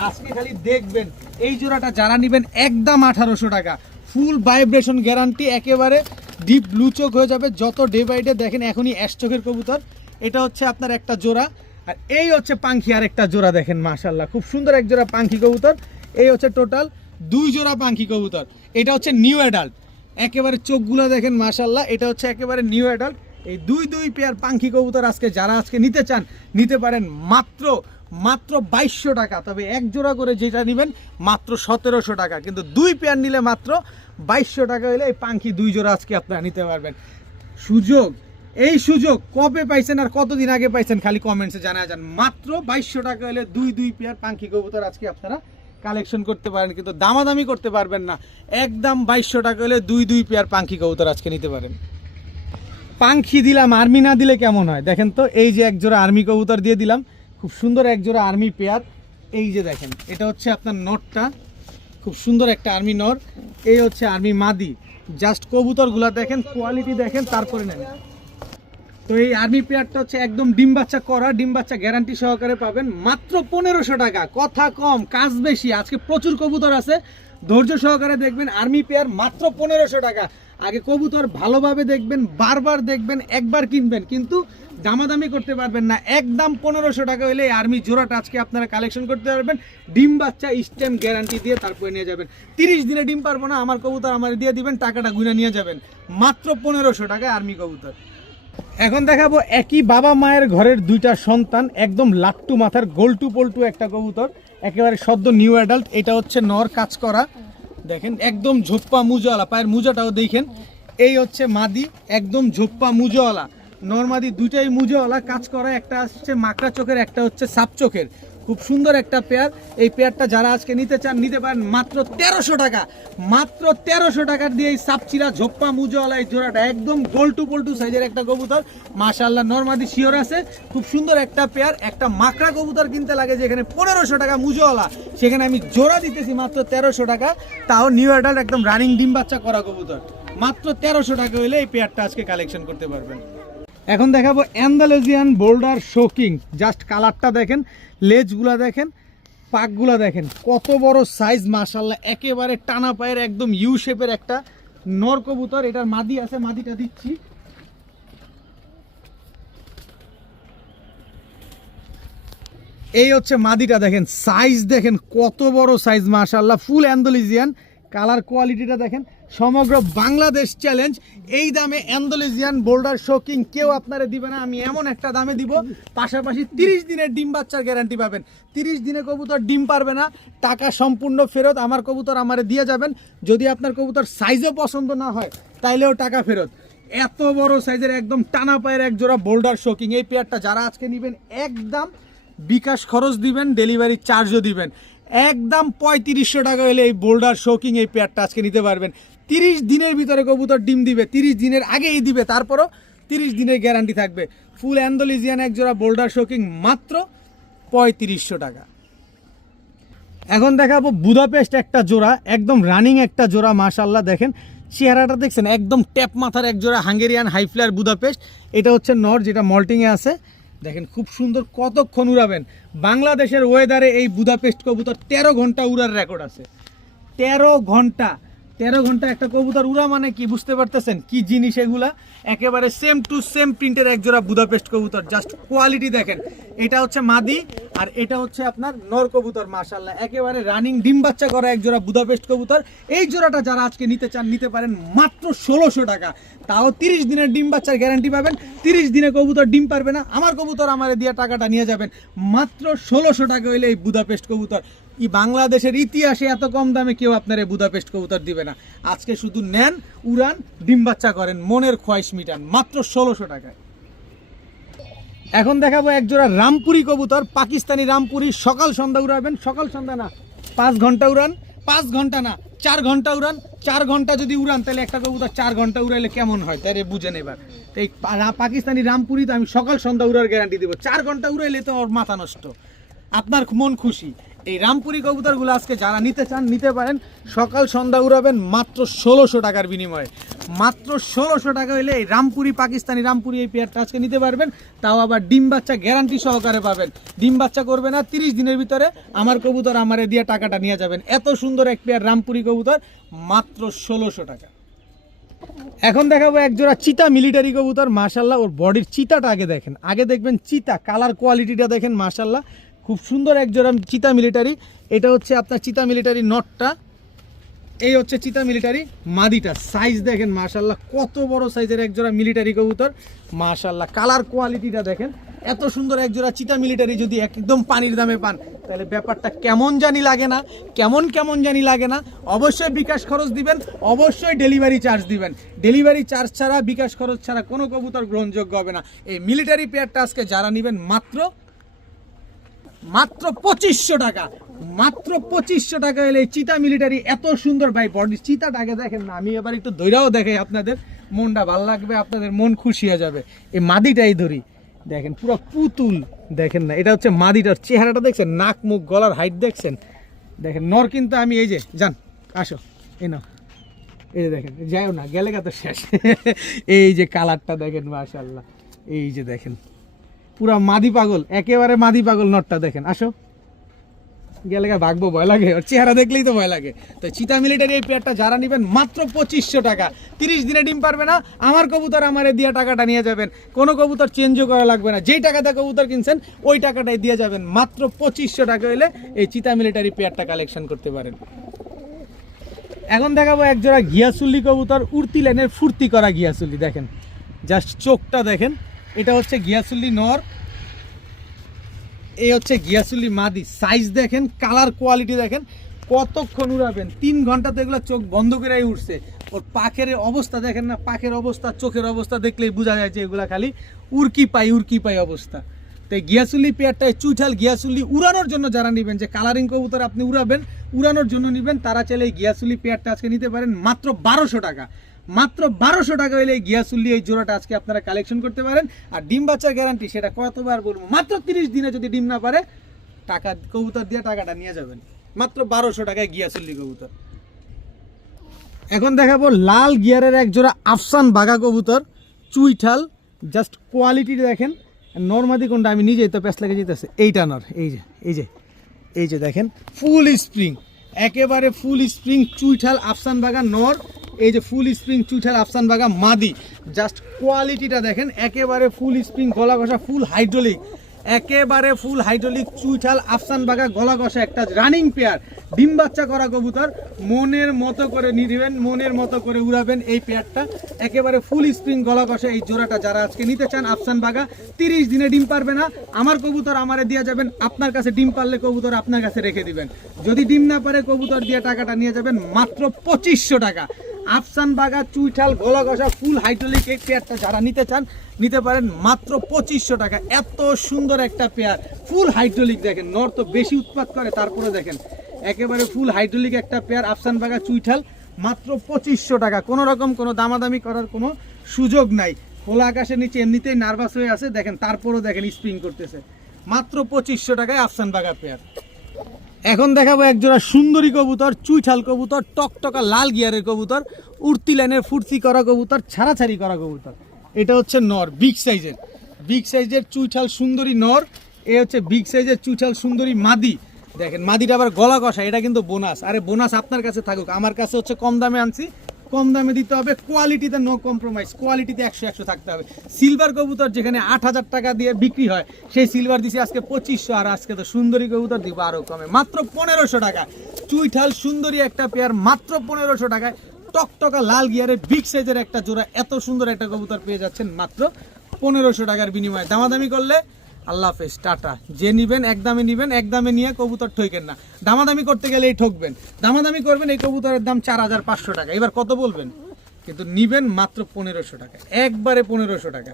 আজকে খালি দেখবেন। এই জোড়াটা যারা নেবেন একদম 1800 টাকা, ফুল ভাইব্রেশন গ্যারান্টি, একেবারে ডিপ ব্লু চোখ হয়ে যাবে যত ডে বাই ডে। দেখেন এখনই অ্যাশ চোখের কবুতর, এটা হচ্ছে আপনার একটা জোড়া, আর এই হচ্ছে পাখি আর একটা জোড়া। দেখেন মাশাআল্লাহ খুব সুন্দর এক জোড়া পাখি কবুতর। এই হচ্ছে টোটাল 2 জোড়া পাখি কবুতর। এটা হচ্ছে নিউ অ্যাডাল্ট, একেবারে চোখগুলো দেখেন মাশাআল্লাহ, এটা হচ্ছে একেবারে নিউ অ্যাডাল্ট। এই দুই পেয়ার পাখি কবুতর আজকে যারা আজকে নিতে চান নিতে পারেন মাত্র 2200 টাকা। তবে এক জোড়া করে যেটা নেবেন মাত্র 1700 টাকা, কিন্তু 2 পেয়ার নিলে মাত্র 2200 টাকা হলে এই পাখি 2 জোড়া আজকে আপনারা নিতে পারবেন। সুযোগ, এই সুযোগ কবে পাইছেন আর কতদিন আগে পাইছেন খালি কমেন্টসে জানা যান। মাত্র 2200 টাকা হলে 2 পেয়ার পাখি কবুতর আজকে আপনারা কালেকশন করতে পারেন, কিন্তু দামাদামি করতে পারবেন না। একদম 2200 টাকা হলে 2 পেয়ার পাখি কবুতর আজকে নিতে পারেন। পাখি দিলাম, আর্মি না দিলে কেমন হয় দেখেন তো। এই যে এক জোড়া আর্মি কবুতর দিয়ে দিলাম, খুব সুন্দর এক জোড়া আর্মি পেয়ার। এই যে দেখেন এটা হচ্ছে আপনার নরটা, খুব সুন্দর একটা আর্মি নর। এই হচ্ছে আর্মি মাদি। জাস্ট কবুতরগুলা দেখেন, কোয়ালিটি দেখেন, তারপরে নেন। তো এই আর্মি পেয়ারটা হচ্ছে একদম ডিম বাচ্চা করা, ডিম বাচ্চা গ্যারান্টি সহকারে পাবেন মাত্র 1500 টাকা। কথা কম কাজ বেশি, আজকে প্রচুর কবুতর আছে, ধৈর্য সহকারে দেখবেন। আর্মি পেয়ার মাত্র 1500 টাকা। আগে কবুতর ভালোভাবে দেখবেন, বারবার দেখবেন, একবার কিনবেন, কিন্তু দামাদামি করতে পারবেন না। একদম 1500 টাকা হলে এই আর্মি জোড়াটা আজকে আপনারা কালেকশন করতে পারবেন। ডিম বাচ্চা স্ট্যাম্প গ্যারান্টি দিয়ে তারপরে নিয়ে যাবেন। 30 দিনে ডিম পারবো না, আমার কবুতর আমার দিয়ে দিবেন, টাকাটা গুনে নিয়ে যাবেন। মাত্র 1500 টাকায় আর্মি কবুতর। এখন দেখাবো একই বাবা মায়ের ঘরের 2টা সন্তান, একদম লাট্টু মাথার গোলটু পল্টু একটা কবুতর, একেবারে সদ্য নিউ অ্যাডাল্ট। এটা হচ্ছে নর, কাজ করা, দেখেন একদম ঝোপ্পা মুজোওয়ালা, পায়ের মুজাটাও দেখেন। এই হচ্ছে মাদি, একদম ঝোপ্পা মুজোওয়ালা। নর মাদি দুইটাই মুজোওয়ালা, কাজ করা। একটা হচ্ছে মাকড়া চোখের, একটা হচ্ছে সাপ চোখের। খুব সুন্দর একটা পেয়ার। এই পেয়ারটা যারা আজকে নিতে চান নিতে পারেন মাত্র 1300 টাকা। মাত্র 1300 টাকার দিয়ে এই সাপচিরা ঝোপ্পা মুজোওয়ালা এই জোড়াটা, একদম গোলটু পল্টু সাইজের একটা কবুতর মাশাআল্লাহ। নরমাদি শিওর আছে, খুব সুন্দর একটা পেয়ার। একটা মাকড়া কবুতর কিনতে লাগে যেখানে 1500 টাকা মুজোওয়ালা, সেখানে আমি জোড়া দিতেছি মাত্র 1300 টাকা, তাও নিউ অ্যাডাল্ট একদম রানিং ডিম বাচ্চা করা কবুতর। মাত্র 1300 টাকা হলে এই পেয়ারটা আজকে কালেকশন করতে পারবেন। এখন দেখাবো অ্যান্ডালুসিয়ান বোল্ডার শোকিং। জাস্ট কালারটা দেখেন, লেজগুলা দেখেন, পাকগুলা দেখেন, কত বড় সাইজ মাশাআল্লাহ। একেবারে টানা পায়ের একদম ইউ শেপের একটা নর কবুতর। এটার মাদি আছে, মাদিটা দিচ্ছি। এই হচ্ছে মাদিটা, দেখেন সাইজ দেখেন কত বড় সাইজ মাশাআল্লাহ। ফুল অ্যান্ডালুসিয়ান, কালার কোয়ালিটিটা দেখেন। সমগ্র বাংলাদেশ চ্যালেঞ্জ, এই দামে অ্যান্ডালুসিয়ান বোল্ডার শোকিং কেউ আপনারা দিবে না। আমি এমন একটা দামে দিব, পাশাপাশি 30 দিনের ডিম বাচ্চার গ্যারান্টি পাবেন। 30 দিনে কবুতর ডিম পারবে না, টাকা সম্পূর্ণ ফেরত। আমার কবুতর আমারে দিয়ে যাবেন। যদি আপনার কবুতর সাইজও পছন্দ না হয় তাইলেও টাকা ফেরত। এত বড় সাইজের একদম টানা পায়ের এক জোড়া বোল্ডার শোকিং, এই পেয়ারটা যারা আজকে নেবেন একদম বিকাশ খরচ দিবেন, ডেলিভারি চার্জও দিবেন। একদম 3500 টাকা হলে এই বোল্ডার শোকিং এই পেয়ারটা আজকে নিতে পারবেন। 30 দিনের ভিতরে কবুতর ডিম দিবে, 30 দিনের আগেই দিবে, তারপরও 30 দিনের গ্যারান্টি থাকবে। ফুল অ্যান্ডালুসিয়ান এক জোড়া বোল্ডার শোকিং মাত্র 3500 টাকা। এখন দেখাবো বুদাপেস্ট একটা জোড়া, একদম রানিং একটা জোড়া মাশাআল্লাহ। দেখেন চেহারাটা দেখছেন, একদম ট্যাপ মাথার এক জোড়া হাঙ্গেরিয়ান হাইফ্লার বুদাপেস্ট। এটা হচ্ছে নর, যেটা মল্টিংয়ে আছে। দেখেন খুব সুন্দর, কতক্ষণ উড়াবেন। বাংলাদেশের ওয়েদারে এই বুদাপেস্ট কবুতর 13 ঘন্টা উড়ার রেকর্ড আছে। 13 ঘন্টা একটা কবুতর উড়া মানে কি বুঝতে পারতেছেন কি জিনিস এগুলা। একেবারে সেম টু সেম প্রিন্টের এক জোড়া বুদাপেস্ট কবুতর। জাস্ট কোয়ালিটি দেখেন। এটা হচ্ছে মাদি আর এটা হচ্ছে আপনার নর কবুতর মাশাআল্লাহ। একেবারে রানিং ডিম বাচ্চা করা এক জোড়া বুদাপেস্ট কবুতর। এই জোড়াটা যারা আজকে নিতে চান নিতে পারেন মাত্র 1600 টাকা। তাও 30 দিনের ডিম বাচ্চার গ্যারান্টি পাবেন। 30 দিনে কবুতর ডিম পারবে না, আমার কবুতর আমারে দিয়ে টাকাটা নিয়ে যাবেন। মাত্র 1600 টাকা হইলে এই বুদাপেস্ট কবুতর। এই বাংলাদেশের ইতিহাসে এত কম দামে কেউ আপনার বুদাপেস্ট কবুতর দিবে না। আজকে শুধু নেন, উড়ান, ডিম বাচ্চা করেন, মনের খোয়াইশ মিটান, মাত্র 1600 টাকায়। এখন দেখাবো এক জোড়া রামপুরি কবুতর, পাকিস্তানি রামপুরি। সকাল সন্ধ্যা উড়াবেন, সকাল সন্ধ্যা না 5 ঘন্টা উড়ান, 5 ঘন্টা না 4 ঘন্টা উড়ান। 4 ঘন্টা যদি উড়ান তাহলে একটা কবুতর 4 ঘন্টা উড়াইলে কেমন হয় তাই বুঝেন এবার। এই পাকিস্তানি রামপুরি তো আমি সকাল সন্ধ্যা উড়ার গ্যারান্টি দিব। 4 ঘন্টা উড়াইলে তো ওর মাথা নষ্ট, আপনার মন খুশি। এই রামপুরি কবুতরগুলো আজকে যারা নিতে চান নিতে পারেন। সকাল সন্ধ্যা উড়াবেন মাত্র 1600 টাকার বিনিময়ে। মাত্র 1600 টাকা হইলে এই রামপুরি, পাকিস্তানি রামপুরি এই পেয়ারটা আজকে নিতে পারবেন। তাও আবার ডিম বাচ্চা গ্যারান্টি সহকারে পাবেন। ডিম বাচ্চা করবে না, 30 দিনের ভিতরে আমার কবুতর আমারে দিয়ে টাকাটা নিয়ে যাবেন। এত সুন্দর এক পেয়ার রামপুরি কবুতর, মাত্র 1600 টাকা। এখন দেখাবো এক জোড়া চিতা মিলিটারি কবুতর। মাশাল্লাহ, ওর বডির চিতাটা আগে দেখেন, আগে দেখবেন চিতা, কালার কোয়ালিটিটা দেখেন। মাশাল্লাহ, খুব সুন্দর এক জোড়া চিতা মিলিটারি। এটা হচ্ছে আপনার চিতা মিলিটারি নটটা, এই হচ্ছে চিতা মিলিটারি মাদিটা। সাইজ দেখেন মাশাল্লাহ, কত বড় সাইজের এক জোড়া মিলিটারি কবুতর। মাশাল্লাহ, কালার কোয়ালিটিটা দেখেন। এত সুন্দর এক জোড়া চিতা মিলিটারি যদি একদম পানির দামে পান তাহলে ব্যাপারটা কেমন জানি লাগে না, কেমন জানি লাগে না। অবশ্যই বিকাশ খরচ দিবেন, অবশ্যই ডেলিভারি চার্জ দিবেন। ডেলিভারি চার্জ ছাড়া, বিকাশ খরচ ছাড়া কোনো কবুতর গ্রহণযোগ্য হবে না। এই মিলিটারি পেয়ারটা আজকে যারা নেবেন মাত্র 2500 টাকা। মাত্র 2500 টাকা হলে এই চিতা মিলিটারি এত সুন্দর। ভাই বডির চিতাটাকে দেখেন না, আমি এবার একটু ধৈরাও দেখাই আপনাদের, মনটা ভালো লাগবে, আপনাদের মন খুশি হয়ে যাবে। এই মাদিটাই ধরি, দেখেন পুরো পুতুল, দেখেন না, এটা হচ্ছে মাদিটার চেহারাটা দেখছেন, নাক মুখ গলার হাইট দেখছেন, দেখেন নর কিন্তু আমি এই যে যান আসো এই না, এই যে দেখেন, যাইও না গেলে তো শেষ। এই যে কালারটা দেখেন মাশাআল্লাহ, এই যে দেখেন পুরা মাদি পাগল, একেবারে মাদি পাগল নটটা দেখেন। আসো গেলে ভাগবো, ভয় লাগে, ওর চেহারা দেখলেই তো ভয় লাগে। তো চিতা মিলিটারি এই পেয়ারটা যারা নেবেন মাত্র 2500 টাকা। 30 দিনে ডিম পারবে না, আমার কবুতর আমারে দিয়ে টাকাটা নিয়ে যাবেন। কোনো কবুতর চেঞ্জও করা লাগবে না, যেই টাকাতে কবুতর কিনছেন ওই টাকাটাই দিয়ে যাবেন। মাত্র 2500 টাকা হলে এই চিতা মিলিটারি পেয়ারটা কালেকশন করতে পারেন। এখন দেখাবো এক জোড়া ঘিয়াচুল্লি কবুতর, উড়তি লাইনের ফুর্তি করা ঘিয়াচুল্লি। দেখেন জাস্ট চোখটা দেখেন, এটা হচ্ছে ঘিয়াচুল্লি নর, এই হচ্ছে ঘিয়াচুল্লি মাদি। সাইজ দেখেন, কালার কোয়ালিটি দেখেন, কতক্ষণ উড়াবেন, 3 ঘন্টাতে এগুলো চোখ বন্ধ করেই উঠছে। ওর পাখের অবস্থা দেখেন না, পাখের অবস্থা, চোখের অবস্থা দেখলেই বোঝা যায় যে এগুলা খালি উড়কি পাই অবস্থা। তো ঘিয়াচুল্লি পেয়ারটায় চুইঠাল ঘিয়াচুল্লি উড়ানোর জন্য যারা নেবেন, যে কালারিং কবুতর আপনি উড়াবেন, উড়ানোর জন্য নেবেন, তারা চাইলে এই ঘিয়াচুল্লি পেয়ারটা আজকে নিতে পারেন মাত্র 1200 টাকা। মাত্র 1200 টাকা হলে ঘিয়াচুল্লি এই জোড়াটা আজকে আপনারা কালেকশন করতে পারেন। আর ডিম বাচ্চার গ্যারান্টি সেটা কতবার বলবো, মাত্র 30 দিনে যদি ডিম না পারে টাকা কবুতর দিয়ে টাকাটা নিয়ে যাবেন। মাত্র 1200 টাকায় ঘিয়াচুল্লি কবুতর। এখন দেখাবো লাল গিয়ারের এক জোড়া আফসান বাঘা কবুতর, চুইঠাল। জাস্ট কোয়ালিটি দেখেন, নর্মাদি কোনটা আমি নিজেই তো প্যাস লেগে যেতেছে, এইটা নর, এই যে দেখেন ফুল স্প্রিং, একেবারে ফুল স্প্রিং চুইঠাল আফসান বাঘা নর। এই যে ফুল স্প্রিং চুইঠাল আফসান বাঘা মাদি। জাস্ট কোয়ালিটিটা দেখেন, একেবারে ফুল স্প্রিং, গলা ঘষা, ফুল হাইড্রোলিক, একেবারে ফুল হাইড্রোলিক চুইঠাল আফসান বাঘা গলা ঘষা একটা রানিং পেয়ার। ডিম বাচ্চা করা কবুতর, মনের মতো করে নিবেন, মনের মতো করে উড়াবেন এই পেয়ারটা। একেবারে ফুল স্প্রিং গলা ঘষা এই জোড়াটা যারা আজকে নিতে চান, আফসান বাঘা, 30 দিনে ডিম পারবে না, আমার কবুতর আমারে দিয়ে যাবেন। আপনার কাছে ডিম পারলে কবুতর আপনার কাছে রেখে দিবেন, যদি ডিম না পারে কবুতর দিয়ে টাকাটা নিয়ে যাবেন। মাত্র 2500 টাকা। আফসান বাঘা চুইঠাল গলা ঘষা ফুল হাইড্রোলিক এই পেয়ারটা যারা নিতে চান নিতে পারেন মাত্র 2500 টাকা। এত সুন্দর একটা পেয়ার, ফুল হাইড্রোলিক। দেখেন নর তো বেশি উৎপাত করে, তারপরে দেখেন একেবারে ফুল হাইড্রোলিক একটা পেয়ার আফসান বাঘা চুইঠাল, মাত্র 2500 টাকা। কোনো রকম কোনো দামাদামি করার কোনো সুযোগ নাই। খোলা আকাশের নিচে এমনিতেই নার্ভাস হয়ে আছে, দেখেন তারপরও দেখেন স্প্রিং করতেছে। মাত্র 2500 টাকায় আফসান বাঘা পেয়ার। এখন দেখাবো একজোড়া সুন্দরী কবুতর, চুইঠাল কবুতর, টকটকা লাল গিয়ারের কবুতর, উড়তি লাইনের ফুর্তি করা কবুতর, ছাড়াছাড়ি করা কবুতর। এটা হচ্ছে নর, বিগ সাইজের চুইঠাল সুন্দরী নর। এ হচ্ছে বিগ সাইজের চুইঠাল সুন্দরী মাদি। দেখেন মাদিটা আবার গলা কষা, এটা কিন্তু বোনাস। আরে বোনাস আপনার কাছে থাকুক, আমার কাছে হচ্ছে কম দামে আনছি, কম দামে দিতে হবে, কোয়ালিটিতে নো কম্প্রোমাইজ, কোয়ালিটিতে 100 থাকতে হবে। সিলভার কবুতর যেখানে 8000 টাকা দিয়ে বিক্রি হয়, সেই সিলভার দিছি আজকে 2500, আর আজকে তো সুন্দরী কবুতর দিব আরও কমে, মাত্র 1500 টাকা। চুইঠাল সুন্দরী একটা পেয়ার মাত্র 1500 টাকায়। টকটকা লাল গিয়ারে বিগ সাইজের একটা জোড়া, এত সুন্দর একটা কবুতর পেয়ে যাচ্ছেন মাত্র 1500 টাকার বিনিময়ে। দামাদামি করলে আল্লাহ হাফেজ, টাটা। যে নিবেন একদমে নিবেন, একদমে নিয়ে কবুতর ঠইকেন না। দামাদামি করতে গেলে এই ঠকবেন, দামাদামি করবেন। এই কবুতরের দাম 4500 টাকা, এবার কত বলবেন? কিন্তু নিবেন মাত্র 1500 টাকা, একবারে 1500 টাকা।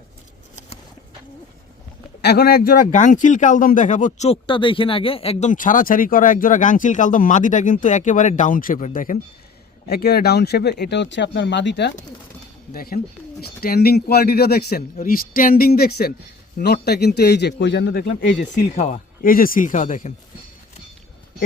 এখন একজোড়া গাংচিল কালদম দেখাবো, চোখটা দেখেন আগে, একদম ছাড়াছাড়ি করা একজোড়া গাংচিল কালদম। মাদিটা কিন্তু একেবারে ডাউন শেপের, দেখেন একেবারে ডাউন শেপের। এটা হচ্ছে আপনার মাদিটা, দেখেন স্ট্যান্ডিং কোয়ালিটিটা দেখছেন, স্ট্যান্ডিং দেখছেন। নটটা কিন্তু এই যে কই জানো দেখলাম, এই যে সিল খাওয়া, এই যে সিল খাওয়া দেখেন,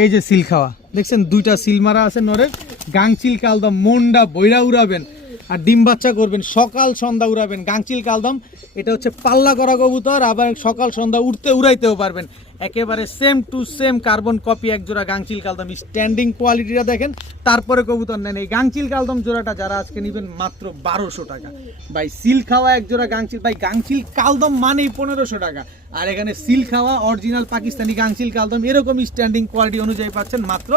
এই যে সিল খাওয়া দেখছেন, দুইটা সিল মারা আছে নরের। গাংচিল কালদম, মন্ডা বইরা উড়াবেন আর ডিম বাচ্চা করবেন, সকাল সন্ধ্যা উড়াবেন। গাংচিল কালদম এটা হচ্ছে পাল্লা করা কবুতর, আবার সকাল সন্ধ্যা উড়াইতেও পারবেন। একেবারে same to same carbon copy একজোড়া গাংচিল কালদম। স্ট্যান্ডিং কোয়ালিটিটা দেখেন, তারপরে কবুতর নেন। এই গাংচিল কালদম জোড়াটা যারা আজকে নেবেন মাত্র 1200 টাকা। ভাই সিল খাওয়া একজোড়া গাংচিল, ভাই গাংচিল কালদম মানেই 1500 টাকা। আর এখানে সিল খাওয়া অরিজিনাল পাকিস্তানি গাংচিল কালদম এরকম স্ট্যান্ডিং কোয়ালিটি অনুযায়ী পাচ্ছেন মাত্র